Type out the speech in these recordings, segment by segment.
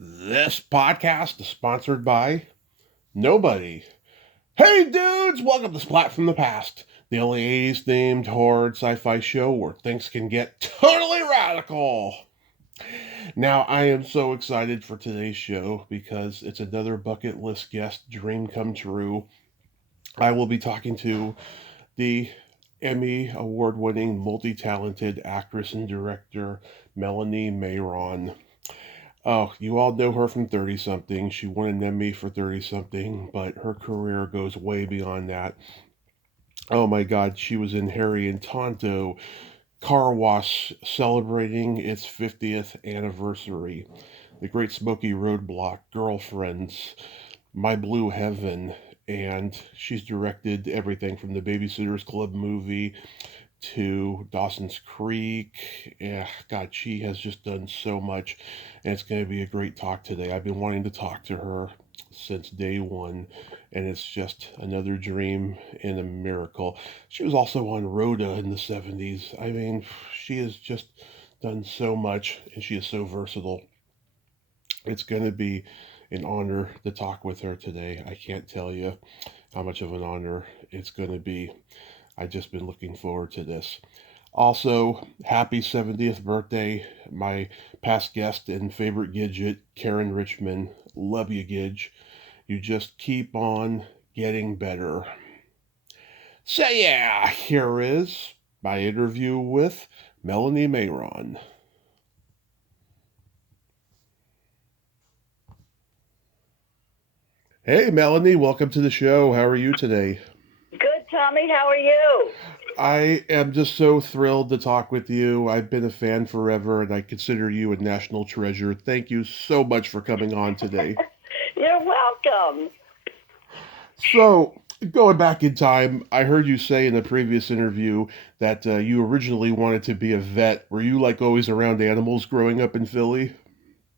This podcast is sponsored by nobody. Hey dudes, welcome to Splat from the Past, the only 80s themed horror sci-fi show where things can get totally radical. Now, I am so excited for today's show because it's another bucket list guest dream come true. I will be talking to the Emmy award-winning multi-talented actress and director Melanie Mayron. Oh, you all know her from Thirtysomething. She won an Emmy for Thirtysomething, but her career goes way beyond that. Oh my God, she was in Harry and Tonto, Car Wash celebrating its 50th anniversary, The Great Smoky Roadblock, Girlfriends, My Blue Heaven, and she's directed everything from the Babysitters Club movie to Dawson's Creek. Yeah, God, she has just done so much, and it's going to be a great talk today. I've been wanting to talk to her since day one, and it's just another dream and a miracle. She was also on Rhoda in the 70s. I mean, she has just done so much, and she is so versatile. It's going to be an honor to talk with her today. I can't tell you how much of an honor it's going to be. I've just been looking forward to this. Also, happy 70th birthday, my past guest and favorite Gidget, Karen Richmond. Love you, Gidge. You just keep on getting better. So, yeah, here is my interview with Melanie Mayron. Hey, Melanie, welcome to the show. How are you today? Good, Tommy. How are you? I am just so thrilled to talk with you. I've been a fan forever, and I consider you a national treasure. Thank you so much for coming on today. You're welcome. So, going back in time, I heard you say in a previous interview that you originally wanted to be a vet. Were you like always around animals growing up in Philly?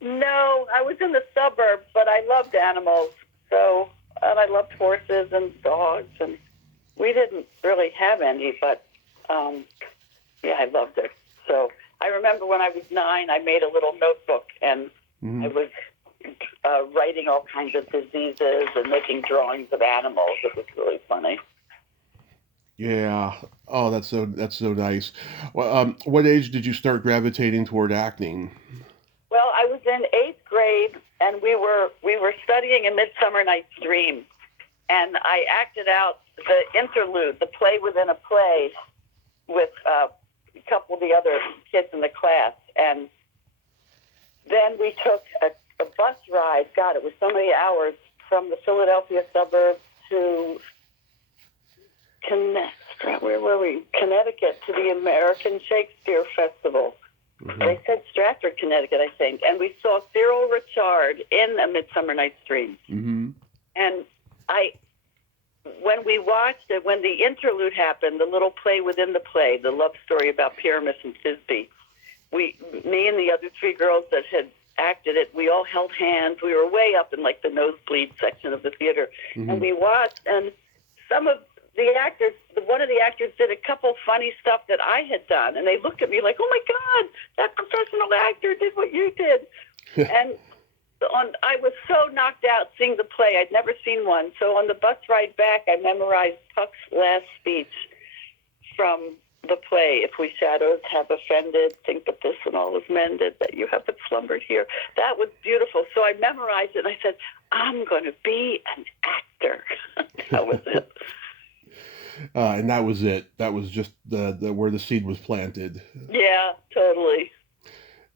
No, I was in the suburbs, but I loved animals. So, and I loved horses and dogs, and we didn't really have any, but yeah, I loved it. So, I remember when I was 9, I made a little notebook, and I Mm-hmm. was writing all kinds of diseases and making drawings of animals. It was really funny. Yeah. Oh, that's so nice. Well, what age did you start gravitating toward acting? Well, I was in 8th grade, and we were studying A Midsummer Night's Dream, and I acted out the interlude, the play within a play, with a couple of the other kids in the class, and then we took a bus ride. God, it was so many hours from the Philadelphia suburbs to where were we? Connecticut, to the American Shakespeare Festival. Mm-hmm. They said Stratford, Connecticut, I think. And we saw Cyril Richard in A Midsummer Night's Dream. Mm-hmm. And when we watched it, when the interlude happened, the little play within the play, the love story about Pyramus and Thisbe, me and the other 3 girls that had acted it, we all held hands. We were way up in like the nosebleed section of the theater. Mm-hmm. And we watched, and some of the actors, one of the actors did a couple funny stuff that I had done, and they looked at me like, "Oh my God, that professional actor did what you did." And I was so knocked out seeing the play. I'd never seen one. So on the bus ride back, I memorized Puck's last speech from the play. If we shadows have offended, think that this and all is mended, that you have but slumbered here. That was beautiful. So I memorized it, and I said, "I'm going to be an actor." That was it. And that was it. That was just the where the seed was planted. Yeah, totally.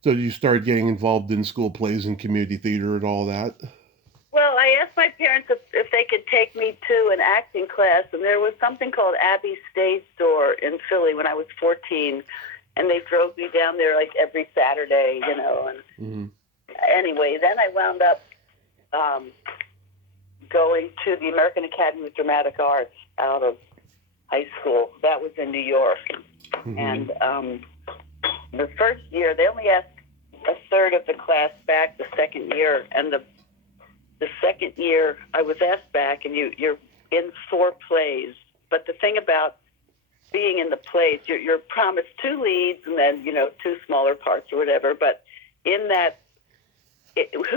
So you started getting involved in school plays and community theater and all that. Well, I asked my parents if they could take me to an acting class, and there was something called Abbey Stage Door in Philly when I was 14, and they drove me down there like every Saturday, And Mm-hmm. anyway, then I wound up going to the American Academy of Dramatic Arts out of high school. That was in New York, Mm-hmm. and the first year they only asked a third of the class back the second year, and the second year I was asked back, and you're in 4 plays. But the thing about being in the plays, you're promised 2 leads and then 2 smaller parts or whatever. But in that,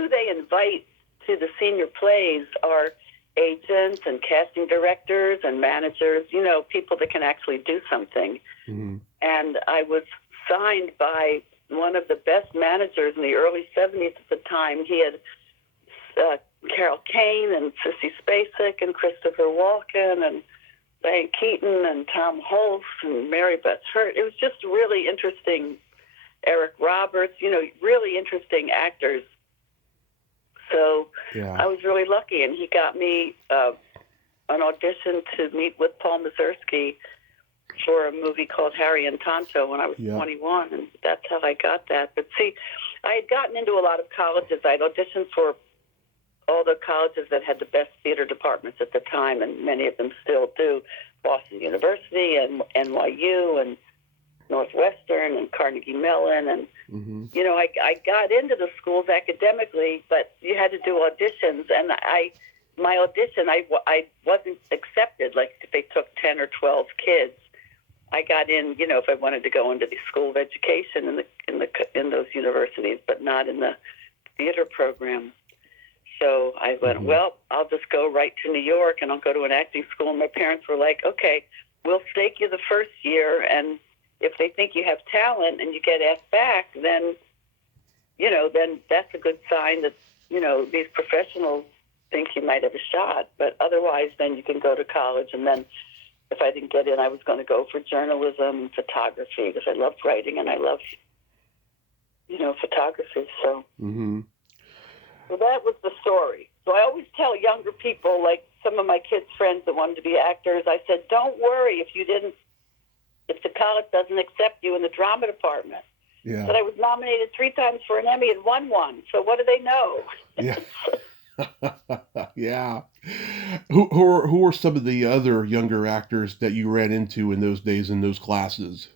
who they invite to the senior plays are agents and casting directors and managers, people that can actually do something. Mm-hmm. And I was signed by one of the best managers in the early 70s at the time. He had Carol Kane and Sissy Spacek and Christopher Walken and Diane Keaton and Tom Hulce and Mary Beth Hurt. It was just really interesting. Eric Roberts, really interesting actors. So Yeah. I was really lucky, and he got me an audition to meet with Paul Mazursky for a movie called Harry and Tonto when I was 21, and that's how I got that. But see, I had gotten into a lot of colleges. I'd auditioned for all the colleges that had the best theater departments at the time, and many of them still do. Boston University and NYU and Northwestern and Carnegie Mellon. And, I got into the schools academically, but you had to do auditions. And my audition, I wasn't accepted. Like if they took 10 or 12 kids, I got in, if I wanted to go into the School of Education in those universities, but not in the theater program. So I went, well, I'll just go right to New York and I'll go to an acting school. And my parents were like, okay, we'll stake you the first year. And if they think you have talent and you get asked back, then, then that's a good sign that, these professionals think you might have a shot. But otherwise, then you can go to college. And then if I didn't get in, I was going to go for journalism and photography because I loved writing and I loved, photography. So. Mm-hmm. So that was the story. So I always tell younger people, like some of my kids' friends that wanted to be actors, I said, don't worry if the college doesn't accept you in the drama department. Yeah. But I was nominated 3 times for an Emmy and won one. So what do they know? Yeah. Yeah. Who were some of the other younger actors that you ran into in those days in those classes?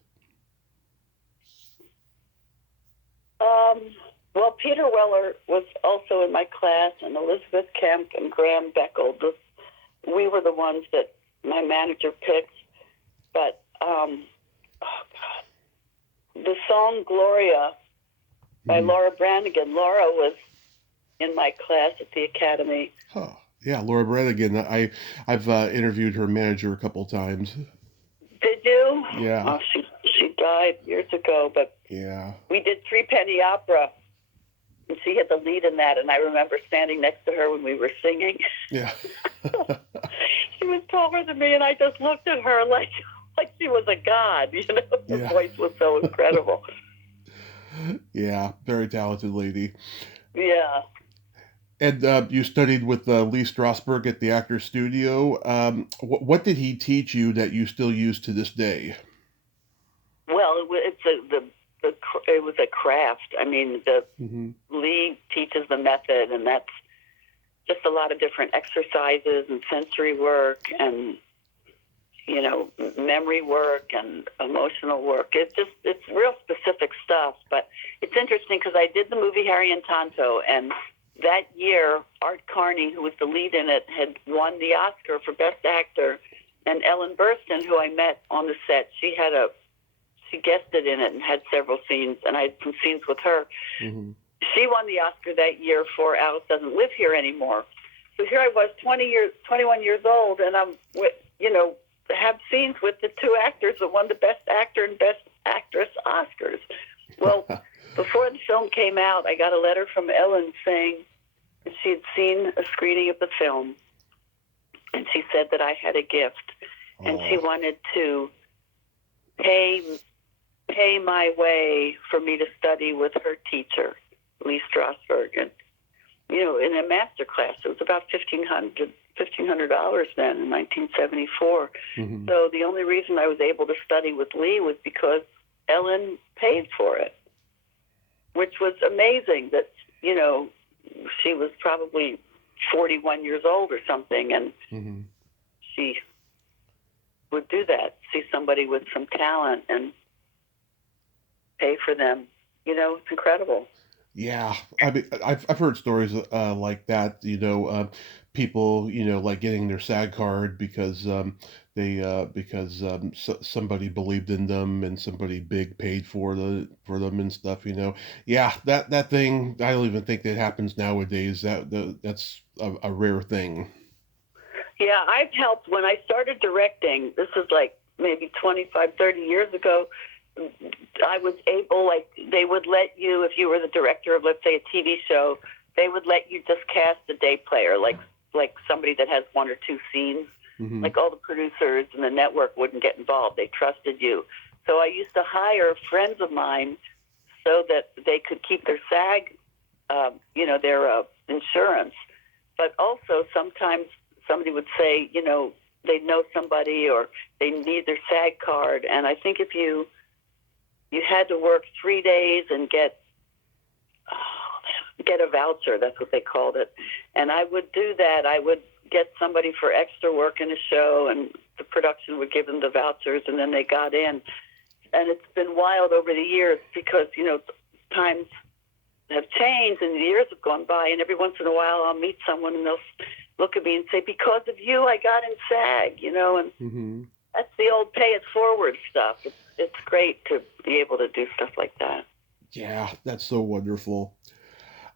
Well, Peter Weller was also in my class, and Elizabeth Kemp and Graham Beckel. We were the ones that my manager picked. But, the song Gloria by Laura Branigan. Laura was in my class at the Academy. Huh. Yeah, Laura Branigan. I've interviewed her manager a couple times. Did you? Yeah. Oh, she died years ago, but yeah, we did Three Penny Opera. And she had the lead in that, and I remember standing next to her when we were singing. Yeah. She was taller than me, and I just looked at her like she was a god. Her voice was so incredible. Yeah, very talented lady. Yeah. And you studied with Lee Strasberg at the Actors Studio. What did he teach you that you still use to this day? Well, it was a craft. I mean, Lee teaches the method, and that's just a lot of different exercises and sensory work and, memory work and emotional work. It's real specific stuff. But it's interesting because I did the movie Harry and Tonto, and that year, Art Carney, who was the lead in it, had won the Oscar for Best Actor, and Ellen Burstyn, who I met on the set, she guested in it and had several scenes, and I had some scenes with her. Mm-hmm. She won the Oscar that year for Alice Doesn't Live Here Anymore. So here I was, 21 years old, and I'm, have scenes with the 2 actors that won the Best Actor and Best Actress Oscars. Well, before the film came out, I got a letter from Ellen saying that she had seen a screening of the film, and she said that I had a gift, and she wanted to pay my way for me to study with her teacher, Lee Strasberg. And, in a master class, it was about $1,500 then in 1974. Mm-hmm. So the only reason I was able to study with Lee was because Ellen paid for it, which was amazing that, she was probably 41 years old or something, and she would do that, see somebody with some talent and pay for them. It's incredible. Yeah, I mean, I've heard stories like that. People, like getting their SAG card because because somebody believed in them and somebody big paid for them and stuff. Yeah, that thing. I don't even think that happens nowadays. That's a rare thing. Yeah, I've helped when I started directing. This is like maybe 25, 30 years ago. I was able, like, they would let you, if you were the director of, let's say, a TV show, they would let you just cast a day player, like somebody that has one or two scenes. Hmm. Like all the producers and the network wouldn't get involved. They trusted you. So I used to hire friends of mine so that they could keep their SAG, their insurance. But also sometimes somebody would say, they know somebody or they need their SAG card. And I think if you had to work 3 days and get a voucher, that's what they called it. And I would do that. I would get somebody for extra work in a show, and the production would give them the vouchers, and then they got in. And it's been wild over the years because, times have changed and the years have gone by, and every once in a while I'll meet someone and they'll look at me and say, because of you, I got in SAG, and Hmm. that's the old pay it forward stuff. It's great to be able to do stuff like that. Yeah, that's so wonderful.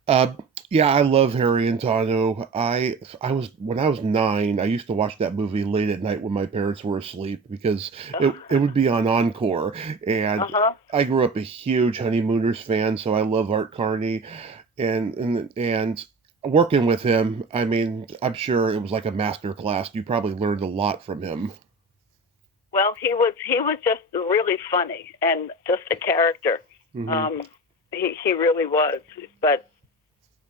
Uh, yeah, I love Harry and Tonto. I was when I was 9. I used to watch that movie late at night when my parents were asleep because it would be on Encore, and Uh-huh. I grew up a huge Honeymooners fan, so I love Art Carney, and working with him. I mean, I'm sure it was like a master class. You probably learned a lot from him. Well, he was just really funny and just a character. Hmm. Um, he really was, but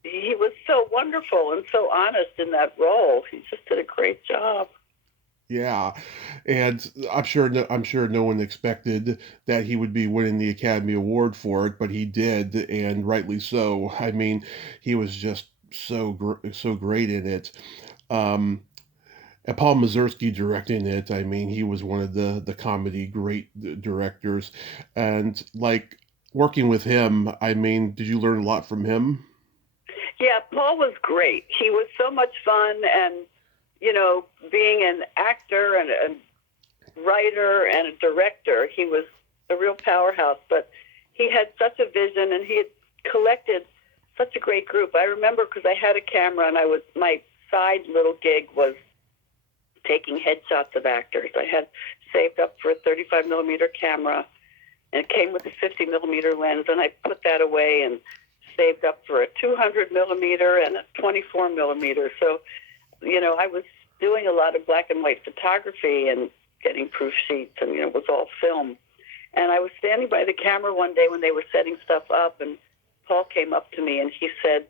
he was so wonderful and so honest in that role. He just did a great job. Yeah, and I'm sure no one expected that he would be winning the Academy Award for it, but he did, and rightly so. I mean, he was just so great in it. Um, and Paul Mazursky directing it. I mean, he was one of the comedy great directors, and like working with him. I mean, did you learn a lot from him? Yeah, Paul was great. He was so much fun, and being an actor and a writer and a director, he was a real powerhouse. But he had such a vision, and he had collected such a great group. I remember because I had a camera, and my side little gig was taking headshots of actors. I had saved up for a 35 millimeter camera, and it came with a 50 millimeter lens, and I put that away and saved up for a 200 millimeter and a 24 millimeter. So, I was doing a lot of black and white photography and getting proof sheets, and it was all film. And I was standing by the camera one day when they were setting stuff up, and Paul came up to me and he said,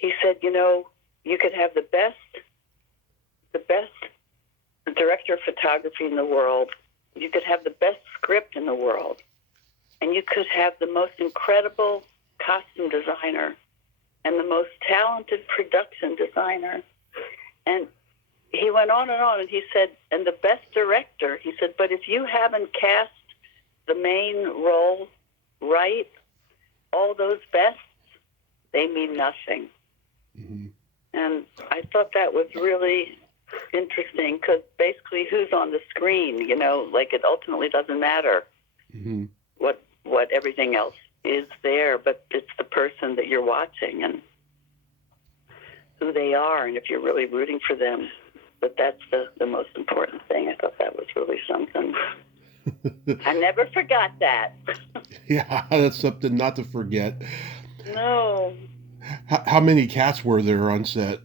you could have the best director of photography in the world. You could have the best script in the world. And you could have the most incredible costume designer and the most talented production designer. And he went on, and he said, and the best director, he said, but if you haven't cast the main role right, all those bests, they mean nothing. Hmm. And I thought that was really interesting because basically who's on the screen, like it ultimately doesn't matter Hmm. what everything else is there, but it's the person that you're watching and who they are, and if you're really rooting for them. But that's the most important thing. I thought that was really something. I never forgot that. Yeah, that's something not to forget. No. How many cats were there on set?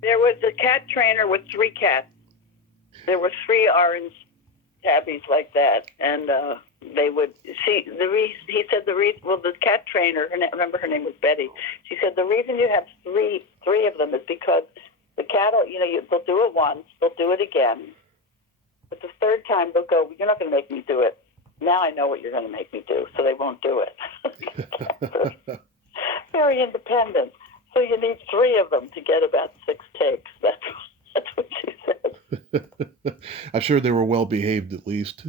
There was a cat trainer with 3 cats. There were 3 orange tabbies like that, and they would see he said the cat trainer, remember her name was Betty. She said the reason you have three of them is because the cat, they'll do it once, they'll do it again, but the third time they'll go, you're not going to make me do it. Now I know what you're going to make me do, so they won't do it. Very independent. So you need 3 of them to get about 6 takes. That's what she said. I'm sure they were well behaved at least.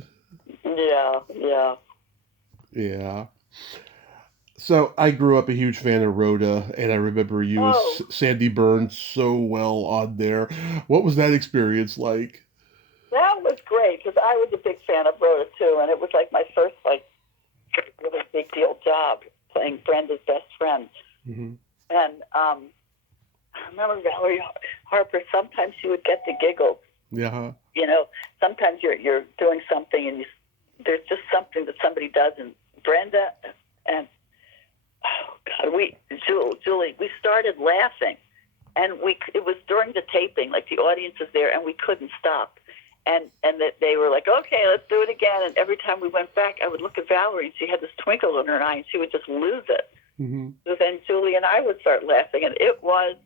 Yeah. Yeah. So I grew up a huge fan of Rhoda, and I remember you as Oh, Sandy Burns so well on there. What was that experience like? that was great because I was a big fan of Rhoda too, and it was like my first like really big deal job playing Brenda's best friend. Hmm. And I remember Valerie Harper. Sometimes she would get the giggles. Yeah. You know, sometimes you're doing something and there's just something that somebody does, and Brenda and oh God, Julie, we started laughing, and it was during the taping, like the audience was there, and we couldn't stop. And that they were like, okay, let's do it again. And every time we went back, I would look at Valerie, and she had this twinkle in her eye, and she would just lose it. Hmm. So then Julie and I would start laughing, and it was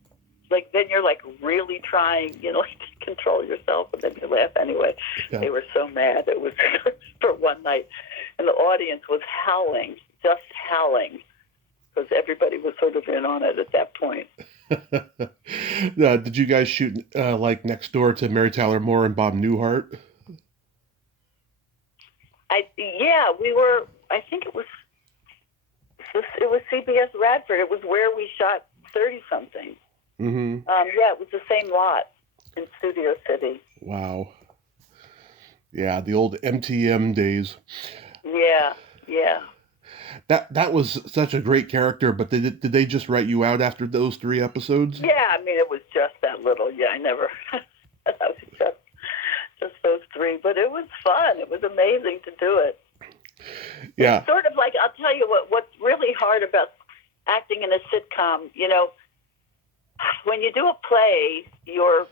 like, then you're like really trying, like to control yourself, and then you laugh anyway. Yeah. They were so mad. It was for one night, and the audience was howling, just howling, because everybody was sort of in on it at that point. Did you guys shoot like next door to Mary Tyler Moore and Bob Newhart? Yeah, we were. I think it was CBS Radford. It was where we shot 30-something. Hmm. Yeah, it was the same lot in Studio City. Wow. Yeah, the old MTM days. Yeah, yeah. That was such a great character, but did they just write you out after those 3 episodes? Yeah, I mean, it was just that little. Yeah, I never. That was just those three, but it was fun. It was amazing to do it. Yeah. It's sort of like, I'll tell you what's really hard about acting in a sitcom. When you do a play, you're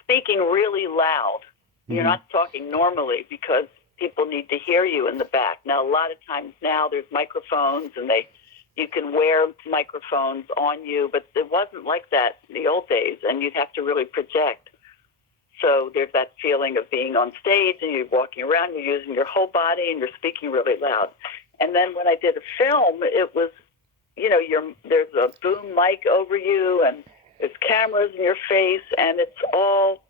speaking really loud. You're Mhm. not talking normally because people need to hear you in the back. Now, a lot of times now there's microphones, and you can wear microphones on you, but it wasn't like that in the old days, and you'd have to really project. So there's that feeling of being on stage, and you're walking around, you're using your whole body, and you're speaking really loud. And then when I did a film, it was, there's a boom mic over you, and there's cameras in your face, and it's all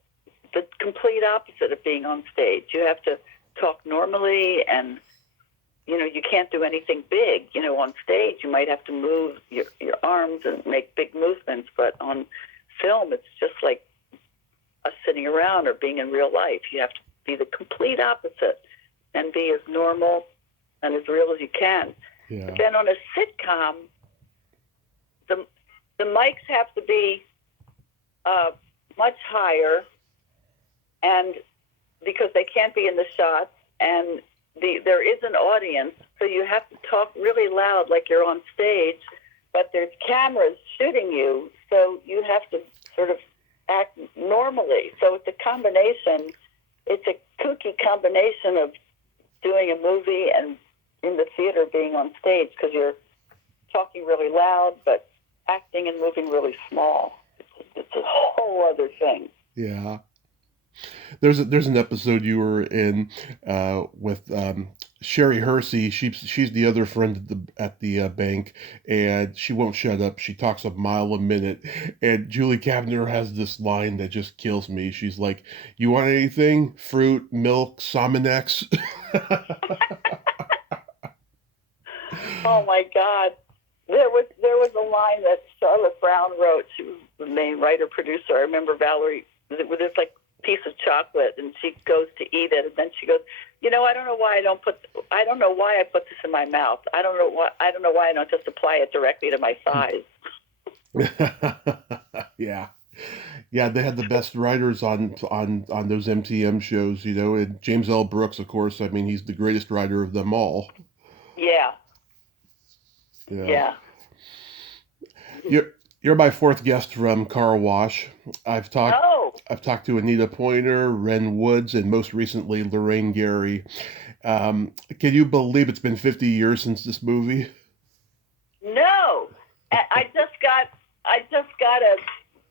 the complete opposite of being on stage. You have to talk normally, and you can't do anything big. On stage you might have to move your arms and make big movements, but on film it's just like us sitting around or being in real life. You have to be the complete opposite and be as normal and as real as you can. Yeah. But then on a sitcom, the mics have to be much higher, and because they can't be in the shots, and there is an audience, so you have to talk really loud like you're on stage, but there's cameras shooting you, so you have to sort of act normally. So it's a combination. It's a kooky combination of doing a movie and in the theater being on stage, because you're talking really loud but acting and moving really small. It's a whole other thing. Yeah. There's an episode you were in with Sherry Hersey. She's the other friend at the bank, and she won't shut up. She talks a mile a minute, and Julie Kavner has this line that just kills me. She's like, "You want anything? Fruit, milk, Sominex." Oh my God. There was a line that Charlotte Brown wrote. She was the main writer producer. I remember Valerie with this like piece of chocolate, and she goes to eat it, and then she goes, I don't know why I put this in my mouth. I don't know why I don't just apply it directly to my thighs. Yeah. Yeah, they had the best writers on those MTM shows, and James L. Brooks, of course. I mean, he's the greatest writer of them all. Yeah. Yeah. You're my fourth guest from Car Wash. I've talked to Anita Pointer, Ren Woods, and most recently Lorraine Gary. Can you believe it's been 50 years since this movie? No, I just got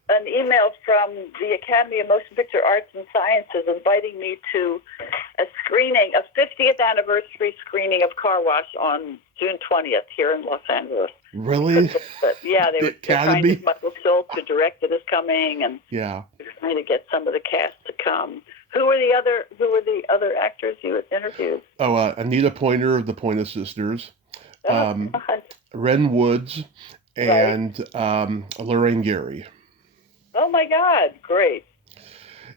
an email from the Academy of Motion Picture Arts and Sciences inviting me to a 50th anniversary screening of Car Wash on June 20th here in Los Angeles. Really? Yeah, they're trying to get Michael Schultz, who directed, is coming, and yeah, they're trying to get some of the cast to come. Who were the other actors you had interviewed? Oh, Anita Pointer of the Pointer Sisters, Oh um, God. Ren Woods, Right. and Lorraine Gary. Oh my God. Great.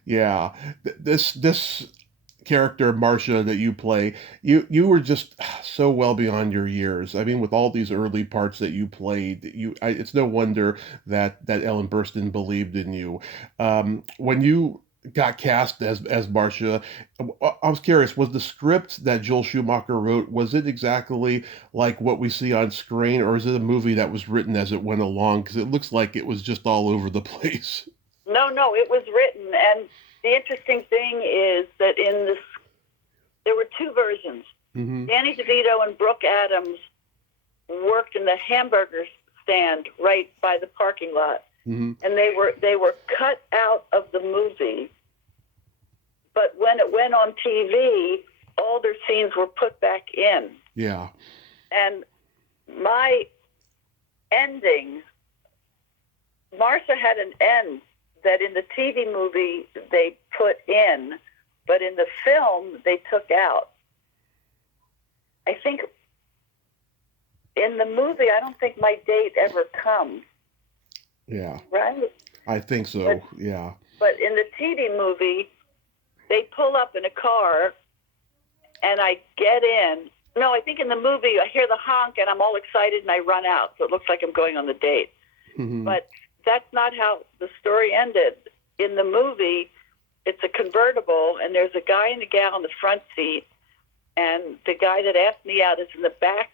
Yeah, this character Marcia that you play, you were just so well beyond your years. I mean, with all these early parts that you played, it's no wonder that Ellen Burstyn believed in you. When you got cast as Marcia, I was curious, was the script that Joel Schumacher wrote, was it exactly like what we see on screen, or is it a movie that was written as it went along? Because it looks like it was just all over the place. No, no, it was written, and the interesting thing is that there were two versions. Hmm. Danny DeVito and Brooke Adams worked in the hamburger stand right by the parking lot, Hmm. and they were cut out of the movie. But when it went on TV, all their scenes were put back in. Yeah. And my ending, Marcia had an end that in the TV movie they put in, but in the film they took out. I think in the movie, I don't think my date ever comes. Yeah. Right? I think so. Yeah. But in the TV movie, they pull up in a car, and I get in. No, I think in the movie, I hear the honk, and I'm all excited, and I run out. So it looks like I'm going on the date. Hmm. But that's not how the story ended. In the movie, it's a convertible, and there's a guy and a gal in the front seat, and the guy that asked me out is in the back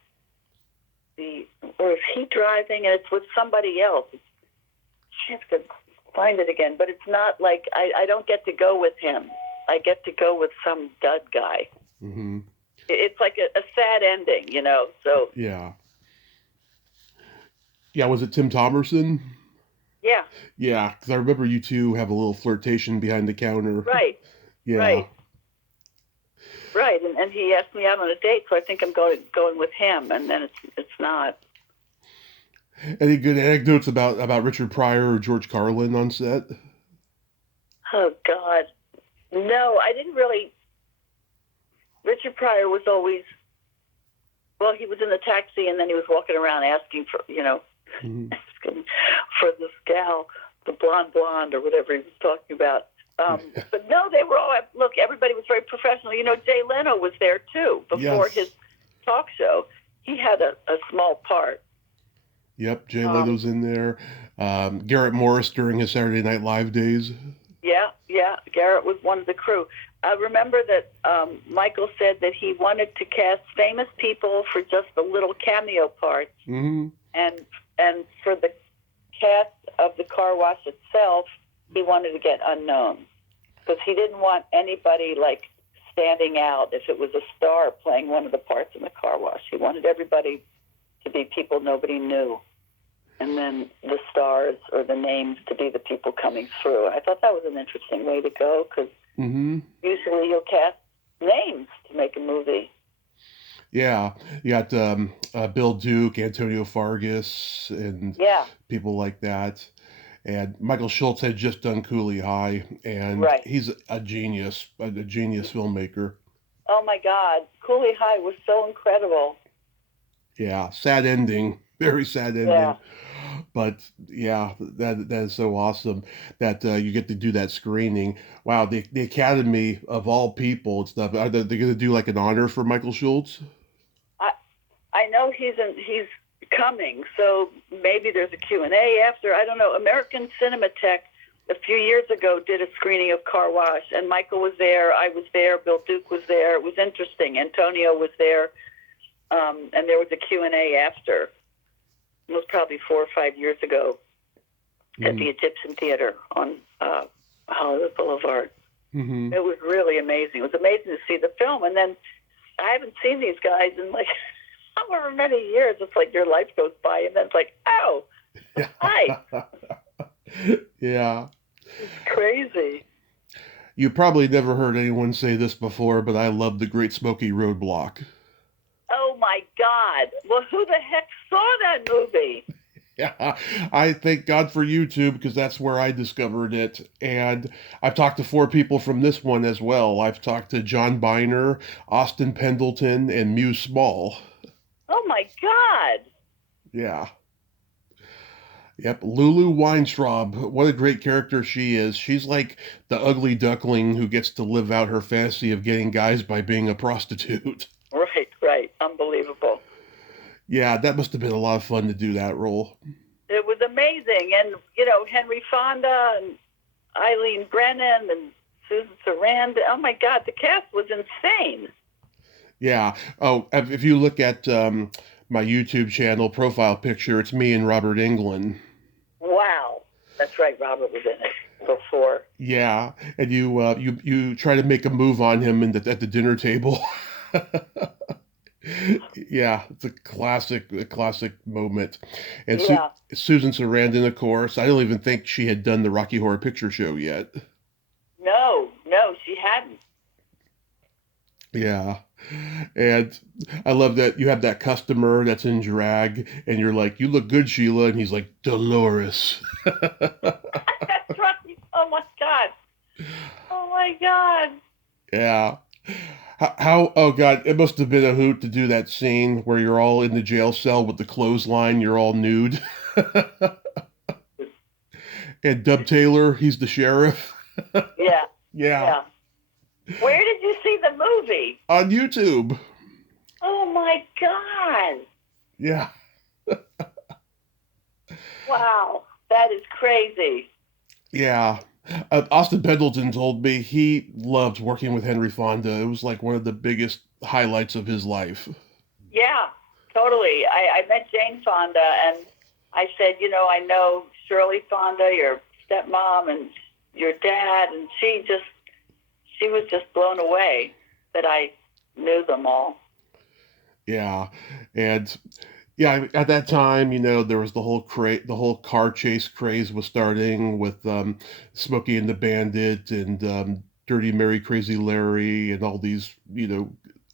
seat, or is he driving, and it's with somebody else. I have to find it again, but it's not like I don't get to go with him. I get to go with some dud guy. Hmm. It's like a sad ending, you know. So Yeah. Yeah. Was it Tim Thomerson? yeah, Yeah, because I remember you two have a little flirtation behind the counter. right, Yeah. right, right. And he asked me out on a date, so I think I'm going with him, and then it's not. Any good anecdotes about Richard Pryor or George Carlin on set? Oh God, no, I didn't really. Richard Pryor was always, well, he was in the taxi, and then he was walking around asking for, Hmm. asking for this gal, the blonde, or whatever he was talking about. But no, they were all, look, everybody was very professional. You know, Jay Leno was there too before Yes. his talk show. He had a small part. Yep. Jay Leno's in there. Garrett Morris during his Saturday Night Live days. Yeah. Garrett was one of the crew. I remember that Michael said that he wanted to cast famous people for just the little cameo parts, Hmm. and for the cast of the car wash itself, he wanted to get unknown because he didn't want anybody like standing out if it was a star playing one of the parts in the car wash. He wanted everybody to be people nobody knew, and then the stars or the names to be the people coming through. I thought that was an interesting way to go because Hmm. usually you'll cast names to make a movie. Yeah. You got Bill Duke, Antonio Fargas, and Yeah, people like that. And Michael Schultz had just done Cooley High, and right. he's a genius filmmaker. Oh my God, Cooley High was so incredible. Yeah, sad ending, very sad Yeah. ending. But yeah, that is so awesome that you get to do that screening. Wow, the Academy of all people and stuff. Are they going to do like an honor for Michael Schultz? I know he's coming, so maybe there's a Q&A after. I don't know. American Cinematheque a few years ago did a screening of Car Wash, and Michael was there. I was there. Bill Duke was there. It was interesting. Antonio was there, and there was a Q&A after. It was probably 4 or 5 years ago at the Egyptian Theater on Hollywood Boulevard. Mm-hmm. It was really amazing. It was amazing to see the film, and then I haven't seen these guys in like however many years. It's like your life goes by, and then it's like, oh, hi. Yeah. It's crazy. You probably never heard anyone say this before, but I love The Great Smoky Roadblock. Oh my God. Well, who the heck saw that movie? Yeah, I thank God for YouTube because that's where I discovered it. And I've talked to 4 people from this one as well. I've talked to John Biner, Austin Pendleton, and Muse Small. Oh my God. Yeah. Yep, Lulu Weintraub. What a great character she is. She's like the ugly duckling who gets to live out her fantasy of getting guys by being a prostitute. Right, right. Unbelievable. Yeah, that must have been a lot of fun to do that role. It was amazing. And, Henry Fonda and Eileen Brennan and Susan Sarandon. Oh my God, the cast was insane. Yeah. Oh, if you look at my YouTube channel profile picture, it's me and Robert Englund. Wow. That's right, Robert was in it before. Yeah, and you try to make a move on him at the dinner table. Yeah, it's a classic moment. And Yeah. Susan Sarandon, of course. I don't even think she had done the Rocky Horror Picture Show yet. No, she hadn't. Yeah. And I love that you have that customer that's in drag, and you're like, "You look good, Sheila," and he's like, "Dolores." That's right. Oh my God. Oh my God. Yeah. Oh God, it must have been a hoot to do that scene where you're all in the jail cell with the clothesline, you're all nude. And Dub Taylor, he's the sheriff. Yeah. Yeah. Where did you see the movie? On YouTube. Oh my God. Yeah. Wow. That is crazy. Yeah. Austin Pendleton told me he loved working with Henry Fonda. It was like one of the biggest highlights of his life. Yeah, totally. I met Jane Fonda, and I said, I know Shirley Fonda, your stepmom, and your dad, and she was just blown away that I knew them all. Yeah, and yeah, at that time, there was the whole car chase craze was starting with Smokey and the Bandit and Dirty Mary, Crazy Larry, and all these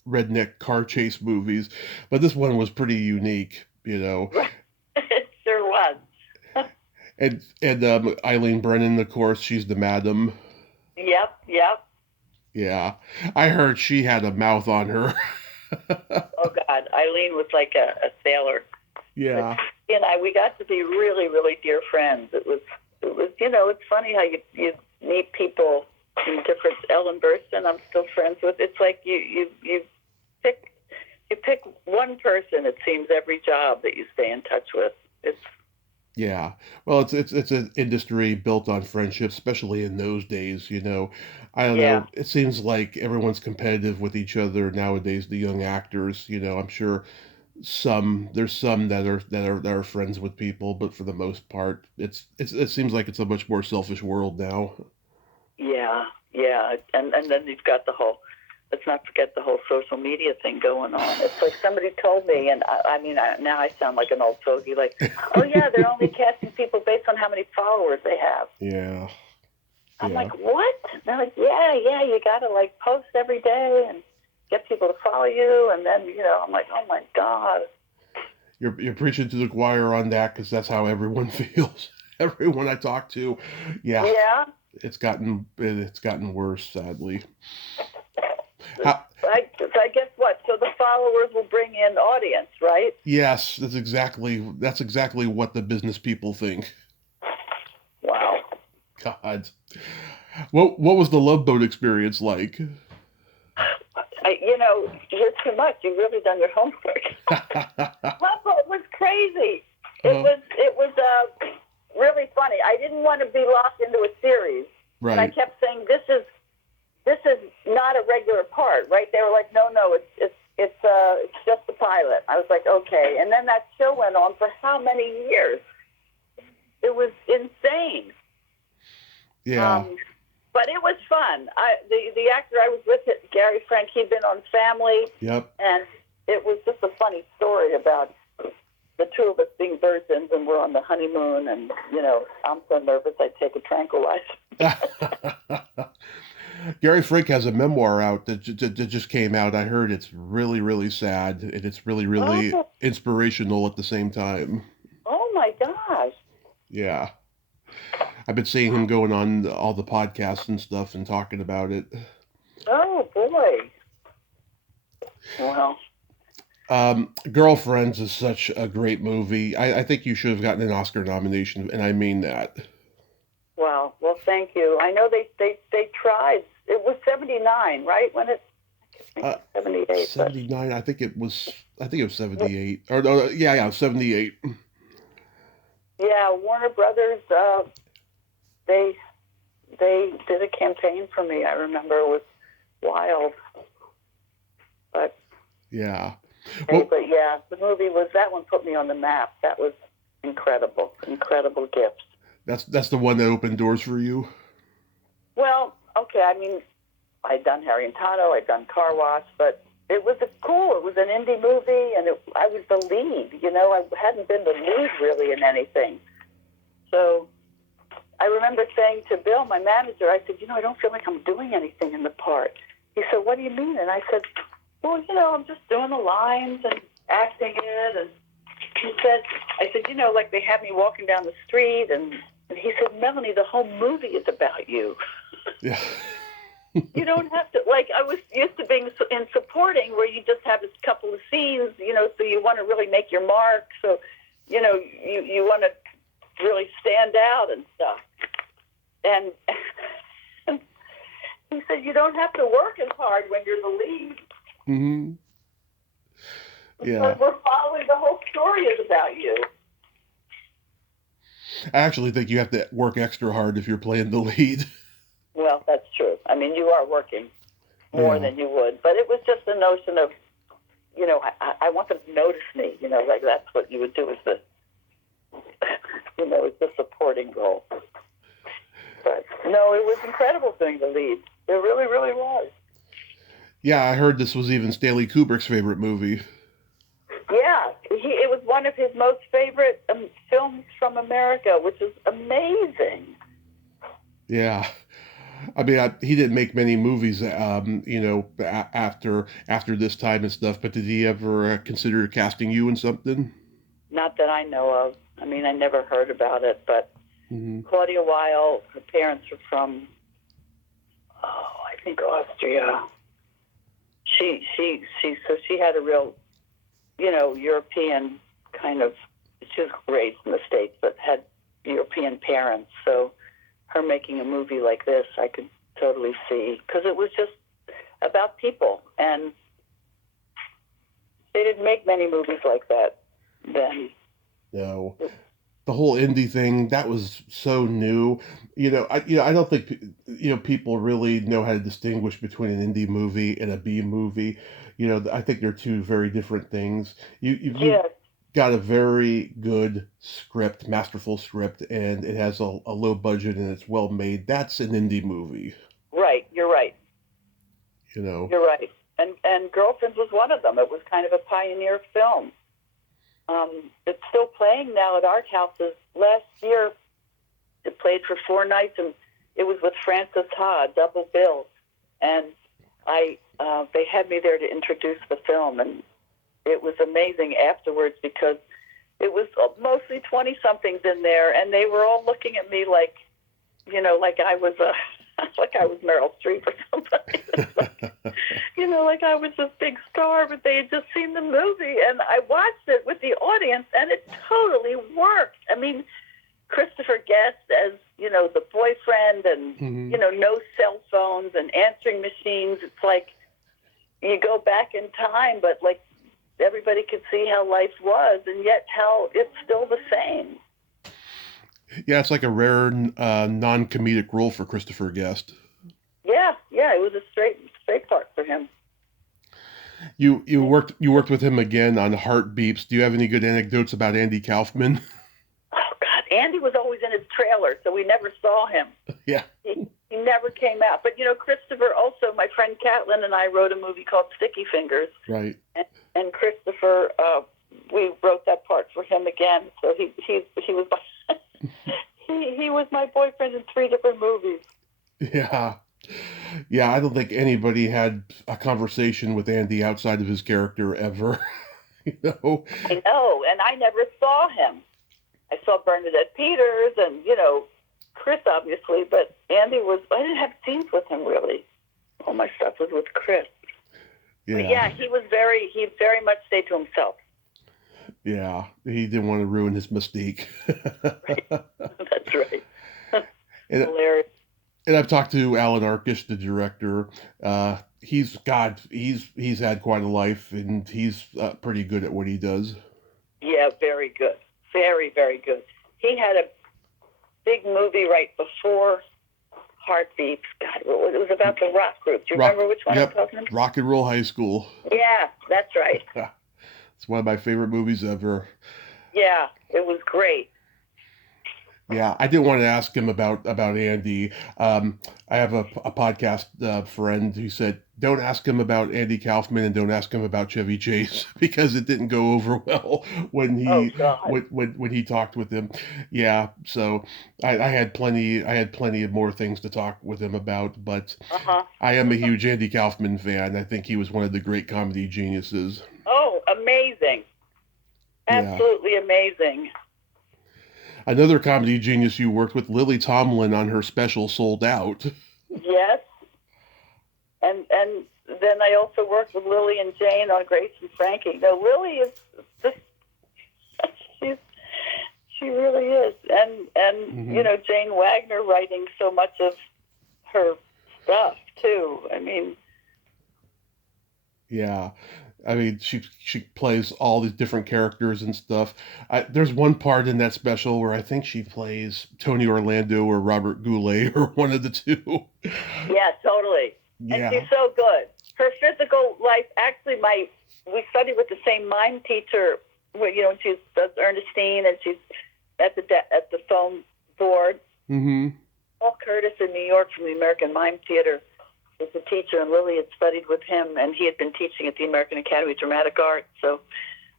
redneck car chase movies. But this one was pretty unique, It sure was. And Eileen Brennan, of course, she's the madam. Yep. Yeah, I heard she had a mouth on her. Oh God, Eileen was like a sailor. Yeah. But she and we got to be really, really dear friends. It was it's funny how you meet people in different. Ellen Burstyn, I'm still friends with. It's like you pick one person. It seems every job that you stay in touch with. Yeah. Well, it's an industry built on friendship, especially in those days, I don't know. It seems like everyone's competitive with each other nowadays, the young actors, I'm sure there's some that are friends with people, but for the most part, it seems like it's a much more selfish world now. Yeah. And then you've got let's not forget the whole social media thing going on. It's like somebody told me, and now I sound like an old fogey, like, oh yeah, they're only casting people based on how many followers they have. Yeah. I'm like, what? And they're like, yeah, you got to like post every day and get people to follow you. And then, I'm like, oh my God. You're preaching to the choir on that, because that's how everyone feels. Everyone I talk to. Yeah. It's gotten worse, sadly. I guess what? So the followers will bring in audience, right? Yes, that's exactly what the business people think. Wow. God. What was the Love Boat experience like? You're too much. You've really done your homework. Love Boat was crazy. It was really funny. I didn't want to be locked into a series. Right. And I kept saying, this is not a regular part, right? They were like, no, it's just the pilot. I was like, okay. And then that show went on for how many years? It was insane. Yeah. But it was fun. The actor I was with, Gary Frank, he'd been on Family. Yep. And it was just a funny story about the two of us being virgins, and we're on the honeymoon, and, I'm so nervous I'd take a tranquilizer. Gary Frank has a memoir out that just came out. I heard it's really, really sad, and it's really, really inspirational at the same time. Oh, my gosh. Yeah. I've been seeing him going on all the podcasts and stuff and talking about it. Oh, boy. Well, Girlfriends is such a great movie. I think you should have gotten an Oscar nomination, and I mean that. Wow. Well, thank you. I know they tried. It was 79, right? When it 78. 79. I think it was. I think it was 78. Or no, yeah, 78. Yeah, Warner Brothers. They did a campaign for me. I remember it was wild. But yeah. Well, but yeah, the movie was, that one put me on the map. That was incredible gift. That's the one that opened doors for you. Well, okay. I mean, I'd done Harry and Tonto, I'd done Car Wash, but it was cool. It was an indie movie, and I was the lead. You know, I hadn't been the lead really in anything. So I remember saying to Bill, my manager, I said, I don't feel like I'm doing anything in the part. He said, what do you mean? And I said, well, I'm just doing the lines and acting it. And he said, I said, like they had me walking down the street. And he said, Melanie, the whole movie is about you. Yeah. You don't have to, like, I was used to being in supporting where you just have a couple of scenes, so you want to really make your mark. So, you want to really stand out and stuff. And he said, you don't have to work as hard when you're the lead. Mm-hmm. Yeah. Because we're following, the whole story is about you. I actually think you have to work extra hard if you're playing the lead. Well, that's true. I mean, you are working more than you would. But it was just the notion of, I want them to notice me. Like that's what you would do as the, it's the supporting role. But, no, it was incredible doing the lead. It really, really was. Yeah, I heard this was even Stanley Kubrick's favorite movie. Yeah, it was one of his most favorite films from America, which is amazing. Yeah. I mean, he didn't make many movies, after this time and stuff, but did he ever consider casting you in something? Not that I know of. I mean, I never heard about it, but Claudia Weil, her parents were from, I think Austria. So she had a real, European kind of, she was raised in the States, but had European parents. So her making a movie like this, I could totally see, because it was just about people, and they didn't make many movies like that then. No. The whole indie thing, that was so new. I don't think people really know how to distinguish between an indie movie and a B movie. I think they're two very different things. You got a very good script, masterful script, and it has a low budget and it's well made. That's an indie movie. Right, you're right. You're right. And Girlfriends was one of them. It was kind of a pioneer film. It's still playing now at art houses. Last year, it played for 4 nights, and it was with Frances Ha, double bill. And they had me there to introduce the film, and it was amazing afterwards because it was mostly 20-somethings in there, and they were all looking at me like, like I was like I was Meryl Streep or somebody. Like I was this big star, but they had just seen the movie, and I watched it with the audience, and it totally worked. I mean, Christopher Guest as, the boyfriend, and, no cell phones and answering machines. It's like you go back in time, but like everybody could see how life was, and yet how it's still the same. Yeah, it's like a rare non-comedic role for Christopher Guest. Yeah, it was a straight part for him. You worked with him again on Heart Beeps. Do you have any good anecdotes about Andy Kaufman? Oh God, Andy was always in his trailer, so we never saw him. Yeah, he never came out. But Christopher also, my friend Catlin and I wrote a movie called Sticky Fingers. Right. And Christopher, we wrote that part for him again. So he was my he was my boyfriend in 3 different movies. Yeah, I don't think anybody had a conversation with Andy outside of his character ever. I know, and I never saw him. I saw Bernadette Peters and, Chris, obviously, but Andy I didn't have scenes with him, really. All my stuff was with Chris. But yeah, he very much stayed to himself. Yeah, he didn't want to ruin his mystique. Right. That's right. and, Hilarious. and I've talked to Alan Arkish, the director. He's had quite a life, and he's pretty good at what he does. Yeah, very good. Very, very good. He had a big movie right before Heartbeats. God, it was about the rock group. Do you remember which one I'm talking about? Rock and Roll High School. Yeah, that's right. It's one of my favorite movies ever. Yeah, it was great. Yeah, I didn't want to ask him about Andy. I have a podcast friend who said, don't ask him about Andy Kaufman and don't ask him about Chevy Chase because it didn't go over well when he talked with him. Yeah, so I had plenty of more things to talk with him about, but I am a huge Andy Kaufman fan. I think he was one of the great comedy geniuses. Oh, amazing! Absolutely amazing. Another comedy genius you worked with, Lily Tomlin, on her special Sold Out. Yes. And then I also worked with Lily and Jane on Grace and Frankie. No, Lily is just, she really is. And you know, Jane Wagner writing so much of her stuff too. I mean, yeah. I mean, she plays all these different characters and stuff. There's one part in that special where I think she plays Tony Orlando or Robert Goulet or one of the two. Yeah, totally. Yeah. And she's so good. Her physical life, actually, we studied with the same mime teacher. You know, she does Ernestine, and she's at the phone board. Mm-hmm. Paul Curtis in New York from the American Mime Theater was a teacher, and Lily had studied with him, and he had been teaching at the American Academy of Dramatic Art. So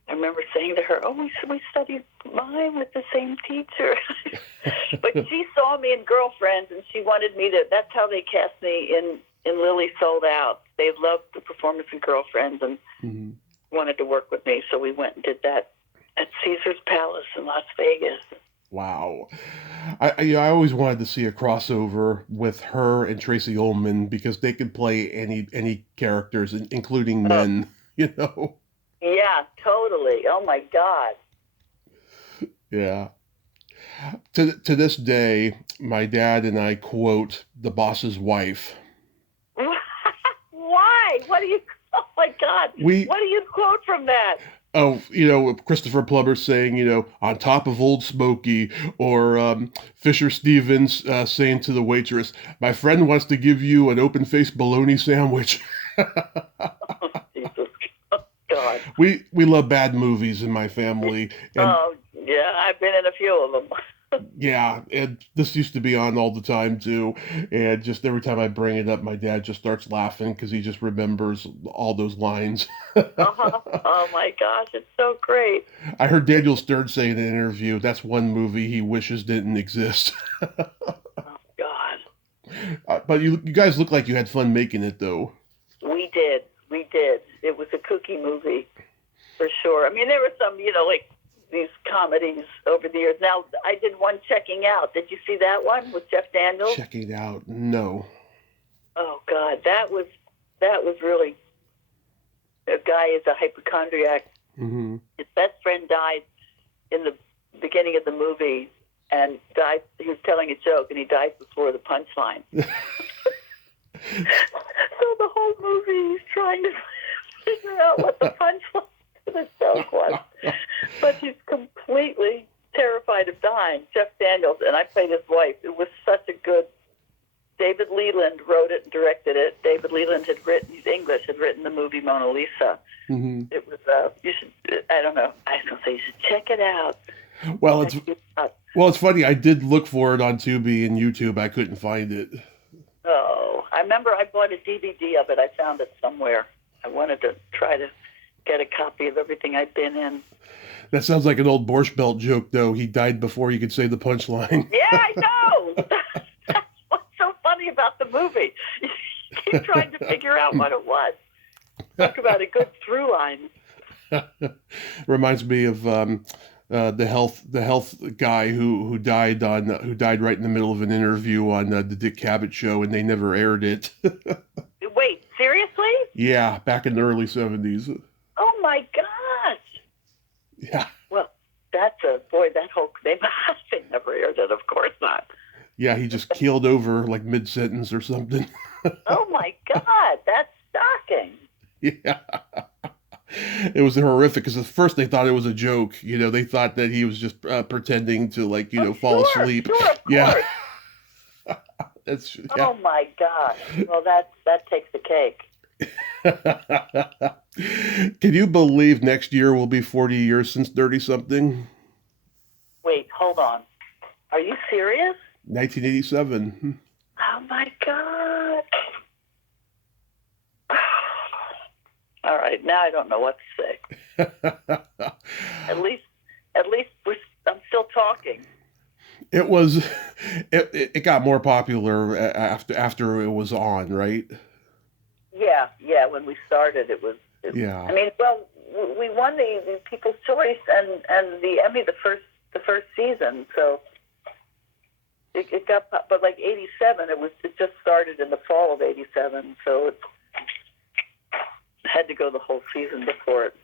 I remember saying to her, we studied mime with the same teacher. But she saw me in Girlfriends, and she wanted me to, that's how they cast me in Lily Sold Out. They loved the performance in Girlfriends and wanted to work with me, so we went and did that at Caesar's Palace in Las Vegas. Wow. I always wanted to see a crossover with her and Tracy Ullman because they could play any characters, including men, you know? Yeah, totally. Oh, my God. Yeah. To this day, my dad and I quote The Boss's Wife. Why? Oh, my God. What do you quote from that? Oh, you know, Christopher Plummer saying, you know, on top of Old Smoky, or Fisher Stevens saying to the waitress, my friend wants to give you an open-faced bologna sandwich. Oh, Jesus. Oh, God. We love bad movies in my family. And, yeah, I've been in a few of them. Yeah, and this used to be on all the time, too. And just every time I bring it up, my dad just starts laughing because he just remembers all those lines. Oh, my gosh, it's so great. I heard Daniel Stern say in an interview, that's one movie he wishes didn't exist. Oh, God. But you guys look like you had fun making it, though. We did. It was a kooky movie, for sure. I mean, there were some, you know, like, these comedies over the years. Now, I did one, Checking Out. Did you see that one with Jeff Daniels? Checking Out, no. Oh, God, that was really, a guy is a hypochondriac. Mm-hmm. His best friend died in the beginning of the movie, and he was telling a joke, and he died before the punchline. So the whole movie, he's trying to figure out what the punchline to the joke was. But he's completely terrified of dying. Jeff Daniels, and I played his wife. It was such a good... David Leland wrote it and directed it. David Leland he's English, had written the movie Mona Lisa. Mm-hmm. It was, you should, I don't know, I was going to say you should check it out. Well, it's funny. I did look for it on Tubi and YouTube. I couldn't find it. Oh, I remember I bought a DVD of it. I found it somewhere. I wanted to try to get a copy of everything I'd been in. That sounds like an old Borscht Belt joke, though. He died before he could say the punchline. Yeah, I know. That's what's so funny about the movie. You keep trying to figure out what it was. Talk about a good through line. Reminds me of the health guy who died right in the middle of an interview on the Dick Cavett show, and they never aired it. Wait, seriously? Seriously? Yeah, back in the early 70s. Oh my gosh. Yeah. Well, that whole they never aired it, of course not. Yeah, he just keeled over like mid-sentence or something. Oh my God, that's shocking. Yeah. It was horrific because at first they thought it was a joke. They thought that he was just pretending to Oh, fall asleep. sure, of Yeah. course. Yeah. Oh my gosh. Well, that takes the cake. Can you believe next year will be 40 years since Thirtysomething? Wait, hold on. Are you serious? 1987. Oh my God. All right, now I don't know what to say. At least I'm still talking. It was, it got more popular after it was on, right? Yeah. When we started, it was. Yeah. I mean, well, we won the People's Choice and the Emmy the first season, so it got. But like '87, it just started in the fall of '87, so it had to go the whole season before it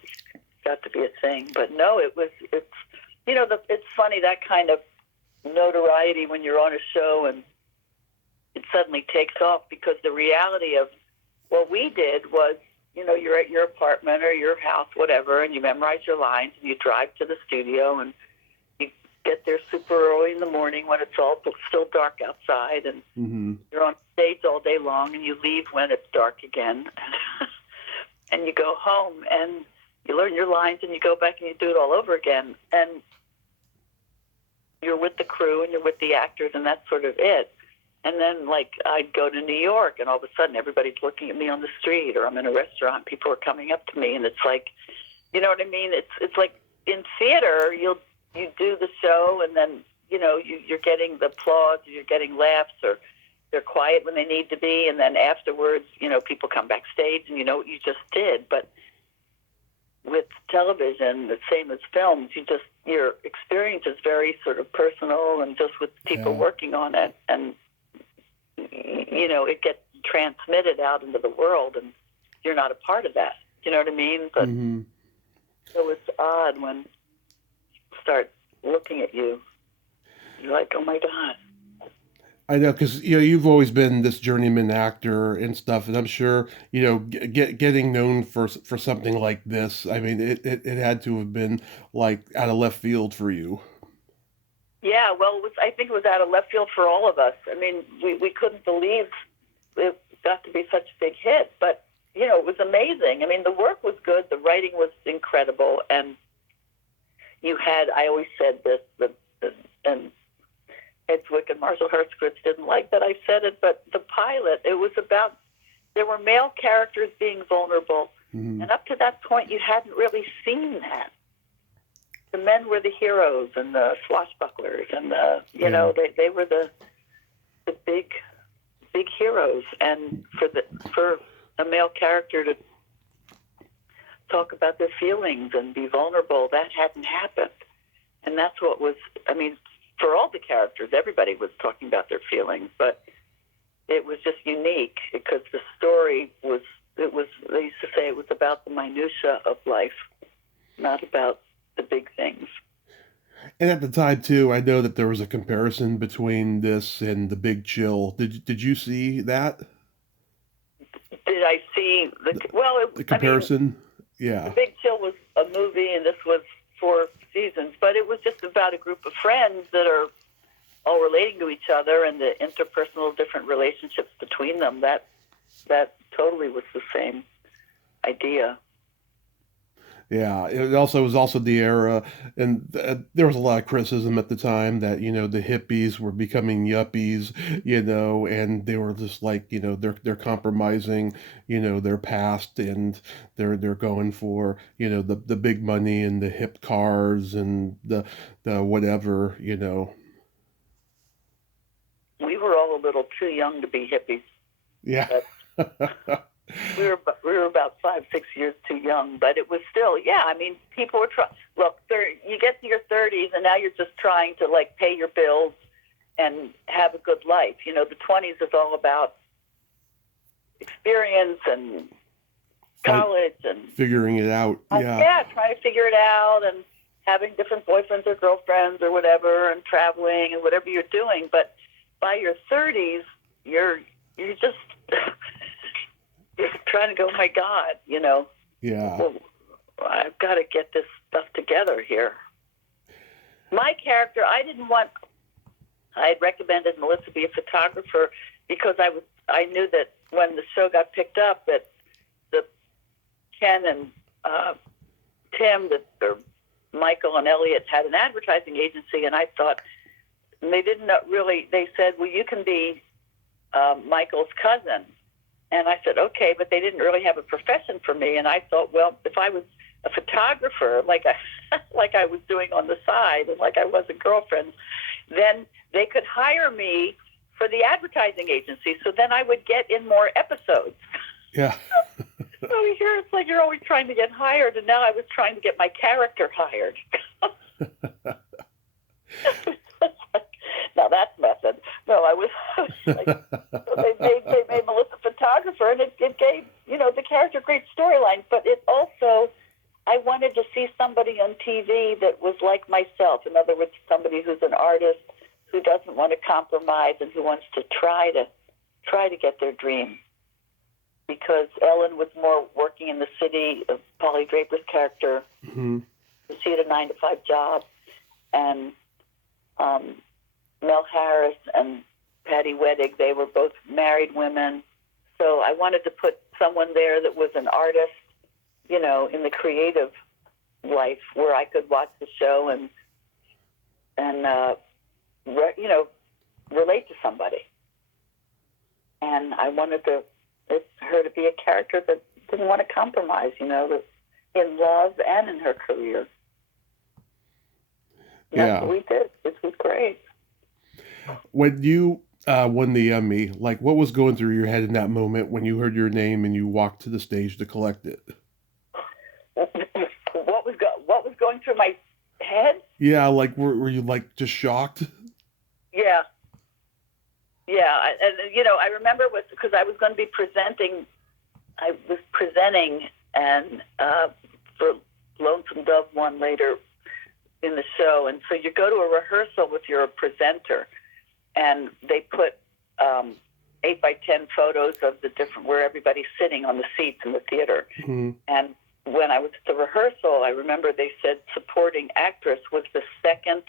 got to be a thing. But no, it's it's funny, that kind of notoriety when you're on a show and it suddenly takes off, because the reality of what we did was, you're at your apartment or your house, whatever, and you memorize your lines and you drive to the studio and you get there super early in the morning when it's all still dark outside, and you're on stage all day long, and you leave when it's dark again. And you go home and you learn your lines and you go back and you do it all over again. And you're with the crew and you're with the actors, and that's sort of it. And then, like, I'd go to New York, and all of a sudden everybody's looking at me on the street, or I'm in a restaurant, people are coming up to me, and it's like, you know what I mean? It's like in theater, you do the show, and then, you're getting the applause, you're getting laughs, or they're quiet when they need to be, and then afterwards, people come backstage, and you know what you just did. But with television, the same as films, your experience is very sort of personal, and just with people working on it, and it gets transmitted out into the world, and you're not a part of that. You know what I mean? But so it's odd when people start looking at you. You're like, oh my God. I know, because you've always been this journeyman actor and stuff, and I'm sure getting known for something like this. I mean, it had to have been like out of left field for you. Yeah, well, I think it was out of left field for all of us. I mean, we couldn't believe it got to be such a big hit, but it was amazing. I mean, the work was good, the writing was incredible, and I always said this, and Hedwig and Marshall Hertzkritz didn't like that I said it, but the pilot, it was about, there were male characters being vulnerable, and up to that point, you hadn't really seen that. The men were the heroes and the swashbucklers, and they were the big heroes, and for a male character to talk about their feelings and be vulnerable, that hadn't happened, and that's what was. I mean, for all the characters, everybody was talking about their feelings, but it was just unique because the story was. They used to say it was about the minutia of life, not about the big things. And at the time too, I know that there was a comparison between this and The Big Chill. Did you see that? Did I see the comparison? I mean, yeah. The Big Chill was a movie, and this was 4 seasons, but it was just about a group of friends that are all relating to each other, and the interpersonal different relationships between them. That totally was the same idea. Yeah, it was also the era, and there was a lot of criticism at the time that the hippies were becoming yuppies, and they were just like they're compromising their past, and they're going for the big money and the hip cars and the whatever. We were all a little too young to be hippies. Yeah. We were about 5-6 years too young, but it was still, I mean, people were trying. Look, you get to your 30s, and now you're just trying to like pay your bills and have a good life. The 20s is all about experience and college and figuring it out. yeah, trying to figure it out and having different boyfriends or girlfriends or whatever, and traveling and whatever you're doing. But by your 30s, you're just you're trying to go, oh my God, Yeah. well, I've got to get this stuff together here. My character, I had recommended Melissa be a photographer because I knew that when the show got picked up that Ken and Tim, or Michael and Elliot had an advertising agency, and I thought, and they didn't really, they said, well, you can be Michael's cousin. And I said, okay, but they didn't really have a profession for me. And I thought, well, if I was a photographer, like I was doing on the side, and like I was a girlfriend, then they could hire me for the advertising agency. So then I would get in more episodes. Yeah. So here it's like you're always trying to get hired, and now I was trying to get my character hired. Now that's method. No, I was like, so they made Melissa photographer, and it gave, the character great storyline, but it also, I wanted to see somebody on TV that was like myself. In other words, somebody who's an artist, who doesn't want to compromise, and who wants to try to get their dream. Because Ellen was more working in the city, of Polly Draper's character. Mm-hmm. She had a 9-to-5 job, and Mel Harris and Patty Wedig, they were both married women. So I wanted to put someone there that was an artist, in the creative life, where I could watch the show and relate to somebody. And I wanted her to be a character that didn't want to compromise, in love and in her career. Yeah. That's what we did. This was great. When you won the Emmy, like, what was going through your head in that moment when you heard your name and you walked to the stage to collect it? What was going through my head? Yeah, like, were you, like, just shocked? Yeah. Yeah, I remember because I was going to be presenting. I was presenting, and for Lonesome Dove won later in the show, and so you go to a rehearsal with your presenter, and they put 8x10 photos of where everybody's sitting on the seats in the theater. Mm-hmm. And when I was at the rehearsal, I remember they said supporting actress was the second,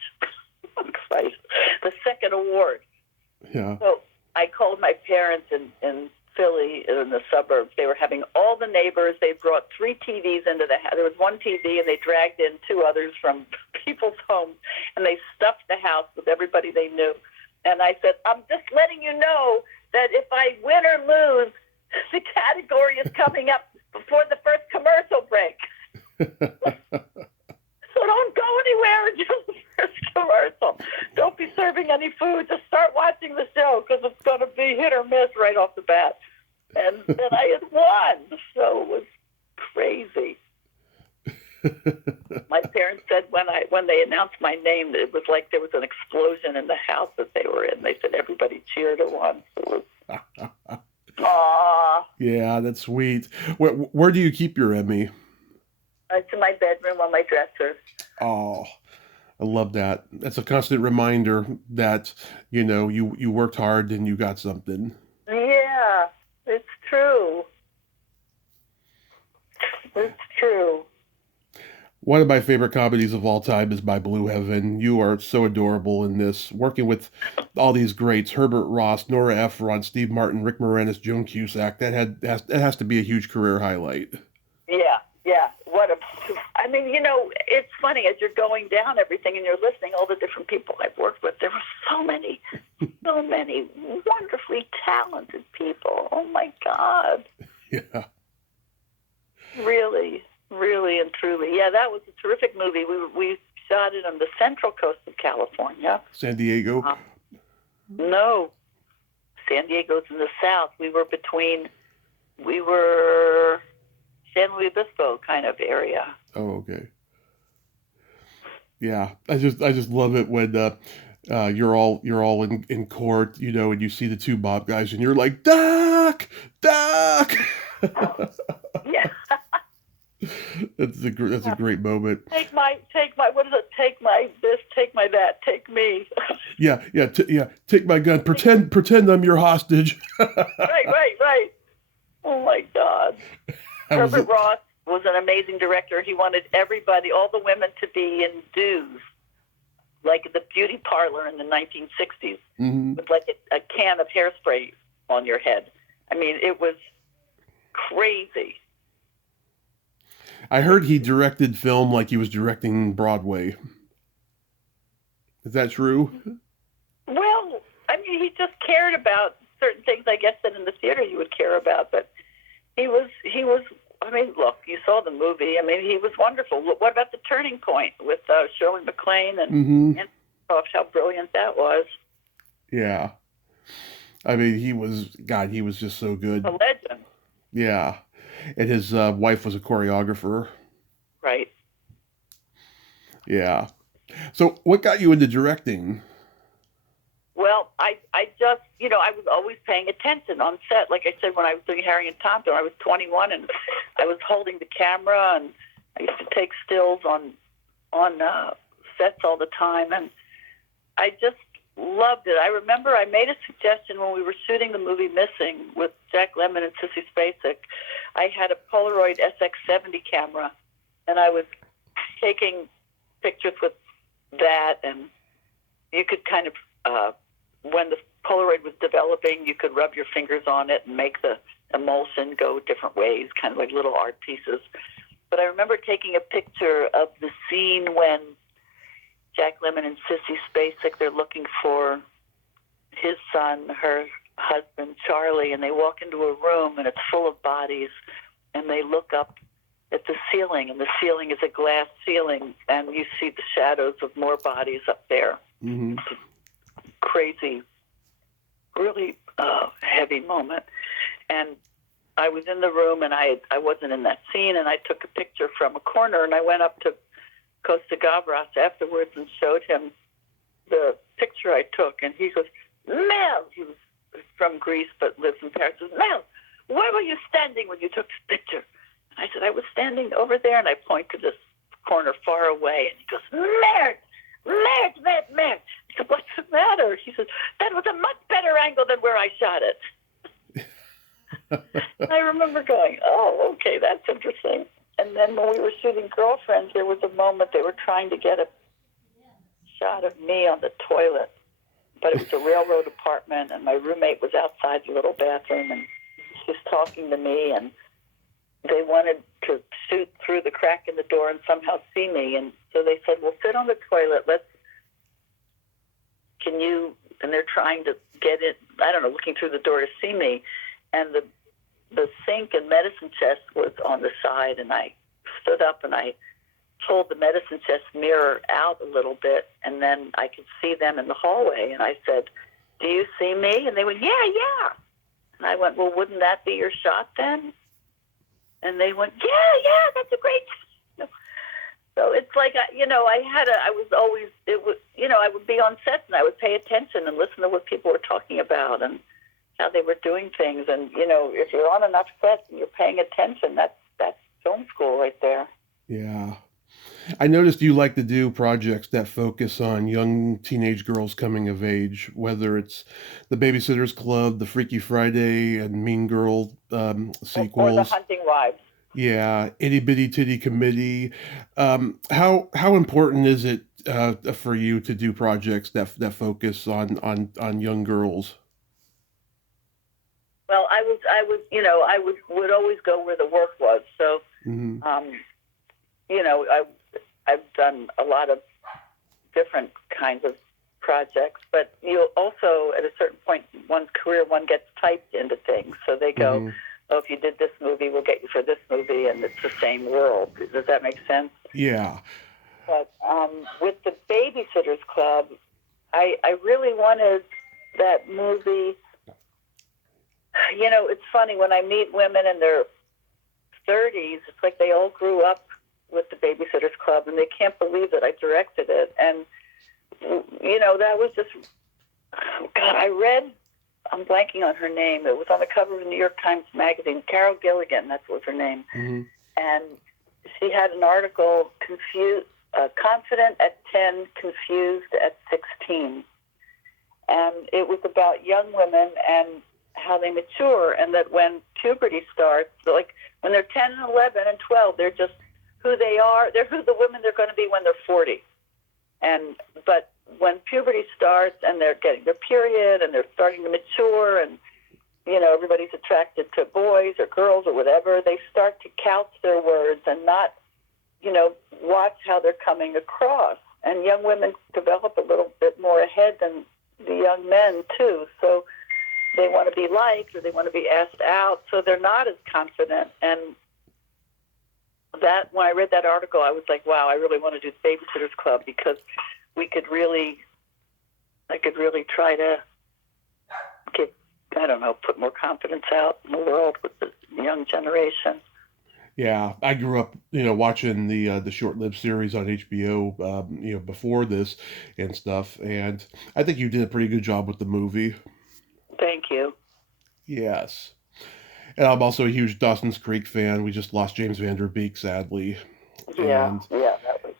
the second award. Yeah. So I called my parents in Philly, in the suburbs. They were having all the neighbors. They brought 3 TVs into the house. There was one TV, and they dragged in 2 others from people's homes, and they stuffed the house with everybody they knew. And I said, I'm just letting you know that if I win or lose, the category is coming up before the first commercial break. So don't go anywhere until the first commercial. Don't be serving any food. Just start watching the show, because it's going to be hit or miss right off the bat. And then I had won, so it was crazy. My parents said when they announced my name, it was like there was an explosion in the house that they were in. They said everybody cheered at once. It was, aww. Yeah, that's sweet. Where do you keep your Emmy? It's in my bedroom on my dresser. Oh, I love that. That's a constant reminder that, you worked hard and you got something. Yeah, it's true. It's true. One of my favorite comedies of all time is By Blue Heaven. You are so adorable in this, working with all these greats: Herbert Ross, Nora Ephron, Steve Martin, Rick Moranis, Joan Cusack. That has to be a huge career highlight. Yeah. It's funny, as you're going down everything and you're listening, all the different people I've worked with, there were so many wonderfully talented people. Oh my God. Yeah. Really, really and truly. Yeah, that was a terrific movie. We shot it on the central coast of California. San Diego? No. San Diego's in the south. We were San Luis Obispo kind of area. Oh, okay. Yeah, I just love it when you're all in court, and you see the 2 Bob guys, and you're like, Doc. Yeah. That's a great moment. Take my, what is it? Take my this, take my that, take me. Yeah. Take my gun. Pretend I'm your hostage. Right. Oh my God. I was. Herbert Ross was an amazing director. He wanted everybody, all the women, to be in dues, like the beauty parlor in the 1960s, with like a can of hairspray on your head. I mean, it was crazy. I heard he directed film like he was directing Broadway. Is that true? Well, I mean, he just cared about certain things, I guess, that in the theater you would care about. But he was. I mean, look, you saw the movie. I mean, he was wonderful. What about The Turning Point with Shirley MacLaine and how brilliant that was? Yeah. I mean, he was just so good. A legend. Yeah. And his wife was a choreographer. Right. Yeah. So, what got you into directing? Well, I just, I was always paying attention on set. Like I said, when I was doing Harry and Tonto, I was 21 and I was holding the camera and I used to take stills on sets all the time. And I just loved it. I remember I made a suggestion when we were shooting the movie Missing with Jack Lemmon and Sissy Spacek. I had a Polaroid SX70 camera and I was taking pictures with that, and you could kind of, when the Polaroid was developing, you could rub your fingers on it and make the emulsion go different ways, kind of like little art pieces. But I remember taking a picture of the scene when Jack Lemmon and Sissy Spacek, they're looking for his son, her husband, Charlie, and they walk into a room and it's full of bodies, and they look up at the ceiling, and the ceiling is a glass ceiling, and you see the shadows of more bodies up there. Mm-hmm. Crazy, really heavy moment. And I was in the room, and I wasn't in that scene, and I took a picture from a corner, and I went up to Costa Gavras afterwards and showed him the picture I took, and he goes, Mel, he was from Greece but lives in Paris, he goes, Mel, where were you standing when you took this picture? I said, I was standing over there, and I point to this corner far away, and he goes, Merde! I said, what's the matter? He says, that was a much better angle than where I shot it. I remember going, oh, okay, that's interesting. And then when we were shooting Girlfriends, there was a moment they were trying to get a shot of me on the toilet, but it was a railroad apartment, and my roommate was outside the little bathroom, and she was talking to me, and they wanted to shoot through the crack in the door and somehow see me. And so they said, well, sit on the toilet. And they're trying to get it, I don't know, looking through the door to see me. And the sink and medicine chest was on the side. And I stood up and I pulled the medicine chest mirror out a little bit. And then I could see them in the hallway. And I said, do you see me? And they went, yeah. And I went, well, wouldn't that be your shot then? And they went, yeah, that's a great. So it's like, I would be on set and I would pay attention and listen to what people were talking about and how they were doing things. And, if you're on enough sets and you're paying attention, that's film school right there. Yeah. I noticed you like to do projects that focus on young teenage girls coming of age, whether it's the Babysitter's Club, the Freaky Friday, and Mean Girl sequels. Or the Hunting Wives. Yeah, Itty Bitty Titty Committee. How important is it for you to do projects that focus on young girls? Well, I would always go where the work was. So, I've done a lot of different kinds of projects, but you also, at a certain point in one's career, one gets typed into things. So they go, oh, if you did this movie, we'll get you for this movie, and it's the same world. Does that make sense? Yeah. But with the Babysitter's Club, I really wanted that movie. It's funny, when I meet women in their 30s, it's like they all grew up with the Babysitter's Club, and they can't believe that I directed it. And, that was just, I'm blanking on her name. It was on the cover of the New York Times Magazine. Carol Gilligan, that was her name. Mm-hmm. And she had an article, confident at 10, confused at 16. And it was about young women and how they mature, and that when puberty starts, like when they're 10 and 11 and 12, they're just who they are. They're who the women they're going to be when they're 40. But when puberty starts and they're getting their period and they're starting to mature, and everybody's attracted to boys or girls or whatever, they start to couch their words and not, watch how they're coming across. And young women develop a little bit more ahead than the young men too. So they want to be liked or they want to be asked out, so they're not as confident. And that, when I read that article, I was like, wow, I really want to do the Babysitters Club, because I could really try to get, put more confidence out in the world with the young generation. Yeah, I grew up, watching the short-lived series on HBO, before this and stuff, and I think you did a pretty good job with the movie. Thank you. Yes. And I'm also a huge Dawson's Creek fan. We just lost James Van Der Beek, sadly. Yeah, And that was.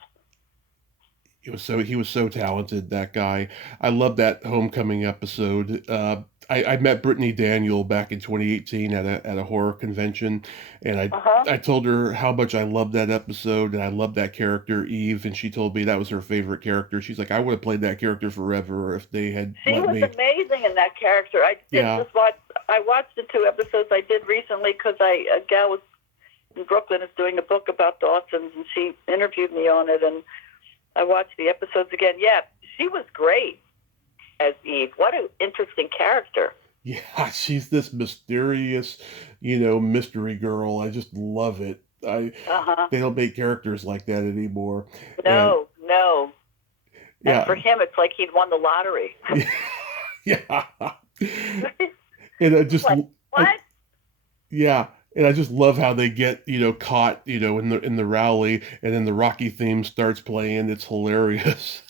he was so talented, that guy. I love that homecoming episode. I met Brittany Daniel back in 2018 at a horror convention, and I told her how much I loved that episode and I loved that character Eve, and she told me that was her favorite character. She's like, I would have played that character forever if they had let me. She was amazing in that character. I watched the 2 episodes I did recently because a gal was in Brooklyn is doing a book about Dawson's, and she interviewed me on it, and I watched the episodes again. Yeah, she was great as Eve. What an interesting character. Yeah, she's this mysterious, mystery girl. I just love it. They don't make characters like that anymore. No. Yeah. And for him, it's like he'd won the lottery. Yeah. And I just what? Yeah. And I just love how they get, caught, in the rally, and then the Rocky theme starts playing. It's hilarious.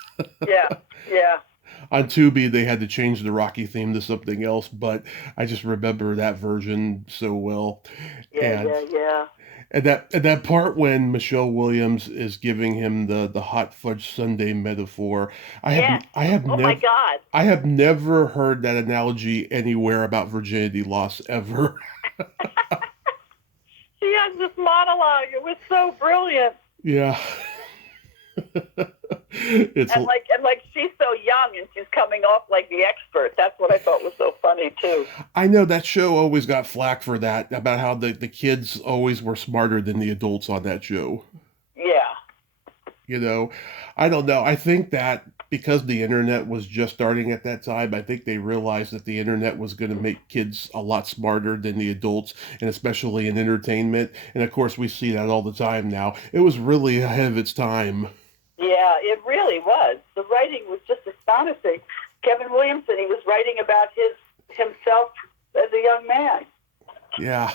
Yeah. On Tubi, they had to change the Rocky theme to something else, but I just remember that version so well. Yeah. And that part when Michelle Williams is giving him the hot fudge sundae metaphor, my God. I have never heard that analogy anywhere about virginity loss ever. She has this monologue. It was so brilliant. Yeah. and she's so young and she's coming off like the expert. That's what I thought was so funny too. I know that show always got flack for that, about how the kids always were smarter than the adults on that show. Yeah. I don't know. I think that because the internet was just starting at that time, I think they realized that the internet was going to make kids a lot smarter than the adults, and especially in entertainment. And of course, we see that all the time now. It was really ahead of its time. Yeah, it really was. The writing was just astonishing. Kevin Williamson, he was writing about himself as a young man. Yeah,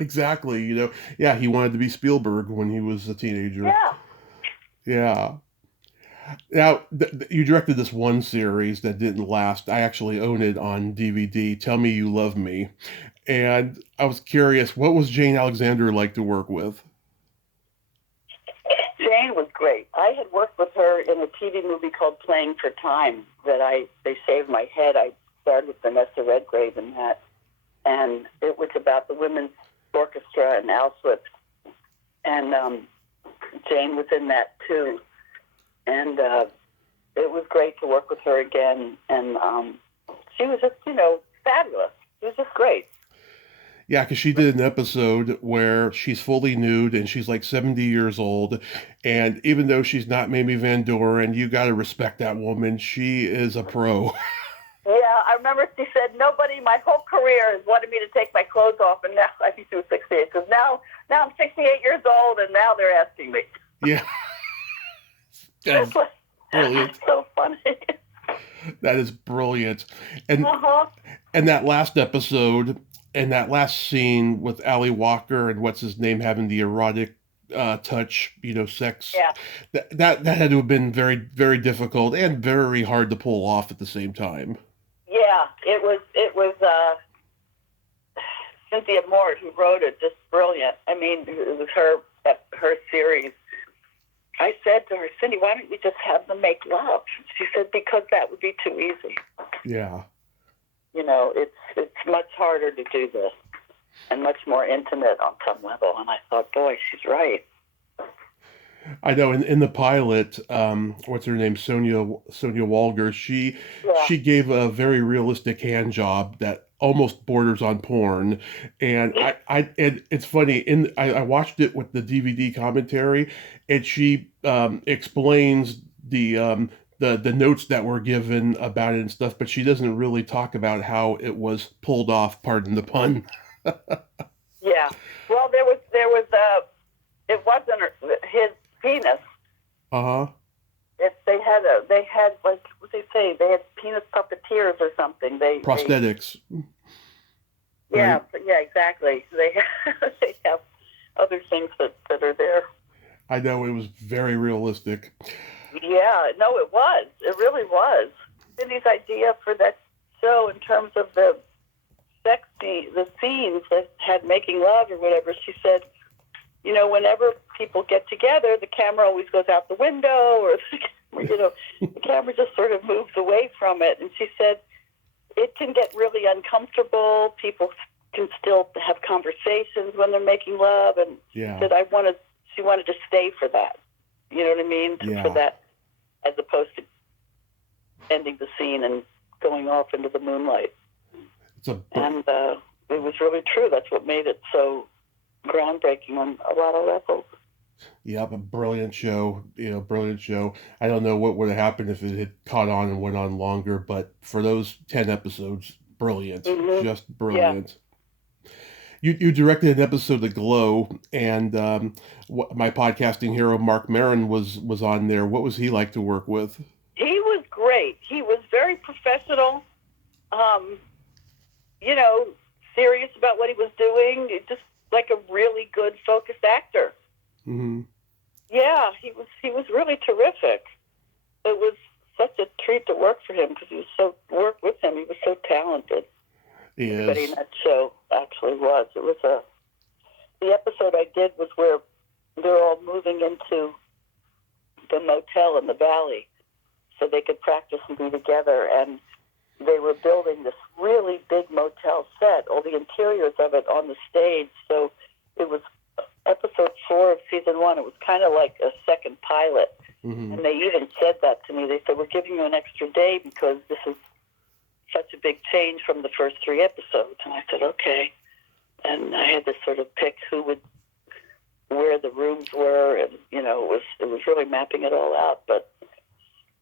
exactly. He wanted to be Spielberg when he was a teenager. Yeah. Yeah. Now, you directed this one series that didn't last. I actually own it on DVD, Tell Me You Love Me. And I was curious, what was Jane Alexander like to work with? Jane was great. I had worked with her in a TV movie called Playing for Time they saved my head. I starred with Vanessa Redgrave in that. And it was about the women's orchestra in Auschwitz. And Jane was in that too. And it was great to work with her again. And she was just, fabulous. She was just great. Yeah, because she did an episode where she's fully nude and she's like 70 years old. And even though she's not Mamie Van Doren, you got to respect that woman. She is a pro. Yeah, I remember she said, nobody my whole career has wanted me to take my clothes off. And now, I think she was 68, because now I'm 68 years old and now they're asking me. Yeah. That's brilliant. So funny. That is brilliant. And and that last episode and that last scene with Ali Walker and what's his name having the erotic touch, sex. Yeah. That had to have been very, very difficult and very hard to pull off at the same time. Yeah, it was Cynthia Mort who wrote it, just brilliant. I mean, it was her her series, I said to her, Cindy, why don't you just have them make love? She said, because that would be too easy. Yeah. You know, it's much harder to do this and much more intimate on some level. And I thought, boy, she's right. I know in the pilot, what's her name? Sonia Walger, she gave a very realistic hand job that almost borders on porn. And and it's funny, I watched it with the DVD commentary, and she explains the notes that were given about it and stuff, but she doesn't really talk about how it was pulled off, pardon the pun. Yeah. Well, there was it wasn't his penis. Uh-huh. They had like, what they say, they had penis puppeteers or something. Prosthetics. Yeah, Right? yeah, exactly. They have other things that are there. I know, it was very realistic. Yeah, no, it was. It really was. Cindy's idea for that show, in terms of the the scenes that had making love or whatever, she said, you know, whenever people get together, the camera always goes out the window, or, you know, the camera just sort of moves away from it. And she said, it can get really uncomfortable. People can still have conversations when they're making love. And Yeah. she said, she wanted to stay for that. You know what I mean? Yeah. For that, as opposed to ending the scene and going off into the moonlight. And it was really true. That's what made it so groundbreaking on a lot of levels. Yeah, a brilliant show. Brilliant show. I don't know what would have happened if it had caught on and went on longer, but for those 10 episodes, brilliant. Mm-hmm. Just brilliant. Yeah. You directed an episode of Glow, and my podcasting hero, Mark Mayron, was on there. What was he like to work with? He was great. He was very professional, you know, serious about what he was doing, just like a really good, focused actor. Mm-hmm. Yeah, he was really terrific. It was such a treat to work for him, because he was so talented. Everybody in that show actually was. It was the episode I did was where they're all moving into the motel in the valley so they could practice and be together, and they were building this really big motel set, all the interiors of it on the stage. So it was episode 4 of season 1. It was kind of like a second pilot. Mm-hmm. And they even said that to me. They said, we're giving you an extra day because this is such a big change from the first 3 episodes. And I said, okay. And I had to sort of pick where the rooms were, and, you know, it was really mapping it all out. But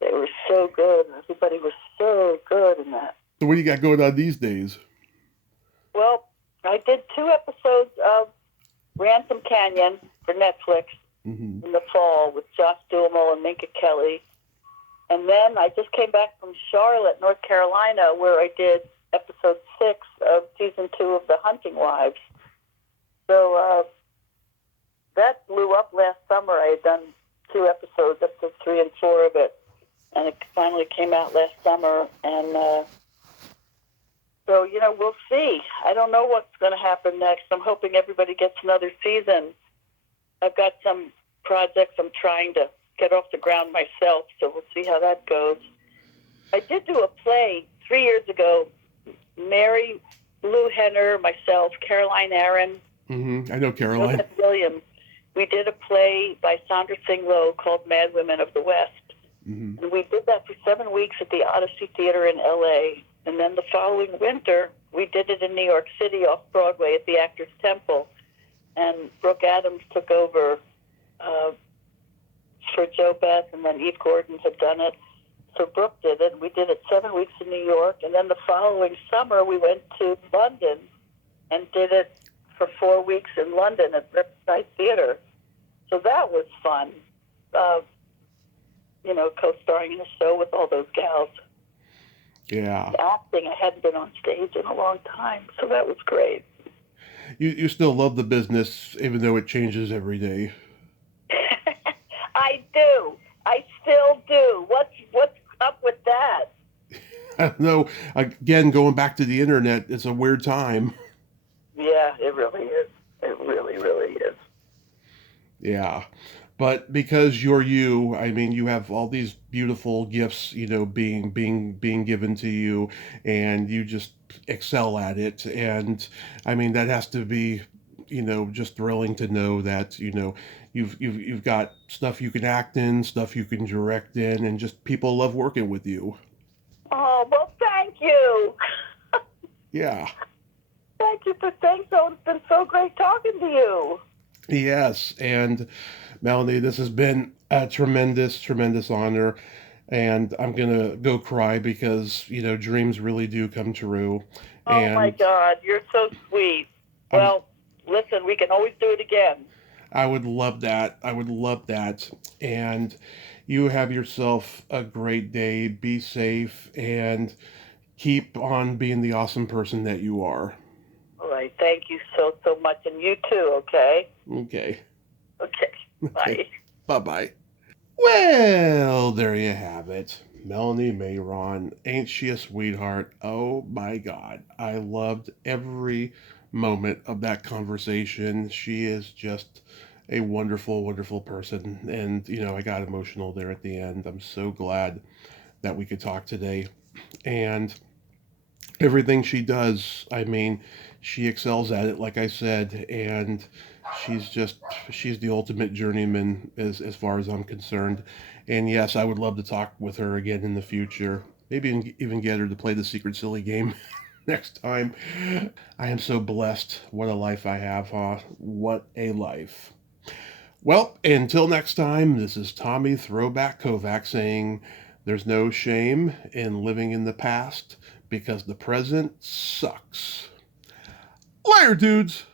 they were so good. Everybody was so good in that. So what do you got going on these days? Well, I did 2 episodes of Ransom Canyon for Netflix in the fall with Josh Duhamel and Minka Kelly. And then I just came back from Charlotte, North Carolina, where I did episode 6 of season 2 of The Hunting Wives. So that blew up last summer. I had done 2 episodes, episodes 3 and 4 of it. And it finally came out last summer. And so, you know, we'll see. I don't know what's going to happen next. I'm hoping everybody gets another season. I've got some projects I'm trying to get off the ground myself, so we'll see how that goes. I did do a play 3 years ago. Mary Lou Henner, myself, Caroline Aaron. Mm-hmm. I know Caroline. Williams. We did a play by Sandra Singh Low called Mad Women of the West. Mm-hmm. And we did that for 7 weeks at the Odyssey Theater in L.A., and then the following winter, we did it in New York City off Broadway at the Actors Temple. And Brooke Adams took over for Jo Beth, and then Eve Gordon had done it. So Brooke did it. We did it 7 weeks in New York. And then the following summer, we went to London and did it for 4 weeks in London at Riverside Theater. So that was fun, you know, co-starring in a show with all those gals. Yeah. Acting, I hadn't been on stage in a long time, so that was great. You still love the business, even though it changes every day. I do. I still do. What's up with that? I don't know. Again, going back to the internet, it's a weird time. Yeah, it really is. It really, really is. Yeah. But because you're you, I mean, you have all these beautiful gifts, being given to you, and you just excel at it. And I mean, that has to be, just thrilling to know that, you've got stuff you can act in, stuff you can direct in, and just people love working with you. Oh, well, thank you. Yeah. Thank you for saying so. It's been so great talking to you. Yes. And Melanie, this has been a tremendous, tremendous honor. And I'm going to go cry because, dreams really do come true. Oh, my And God. You're so sweet. I'm, Well, listen, we can always do it again. I would love that. I would love that. And you have yourself a great day. Be safe and keep on being the awesome person that you are. All right. Thank you so, so much. And you too, okay? Okay. Okay. Okay. Bye. Bye bye. Well, there you have it. Melanie Mayron. Ain't she a sweetheart? Oh my God. I loved every moment of that conversation. She is just a wonderful, wonderful person. And, I got emotional there at the end. I'm so glad that we could talk today. And everything she does, I mean, she excels at it, like I said, and she's just she's the ultimate journeyman as far as I'm concerned. And yes, I would love to talk with her again in the future. Maybe even get her to play the Secret Silly game next time. I am so blessed. What a life I have, huh? What a life. Well, until next time, this is Tommy Throwback Kovac saying there's no shame in living in the past because the present sucks. Later, dudes!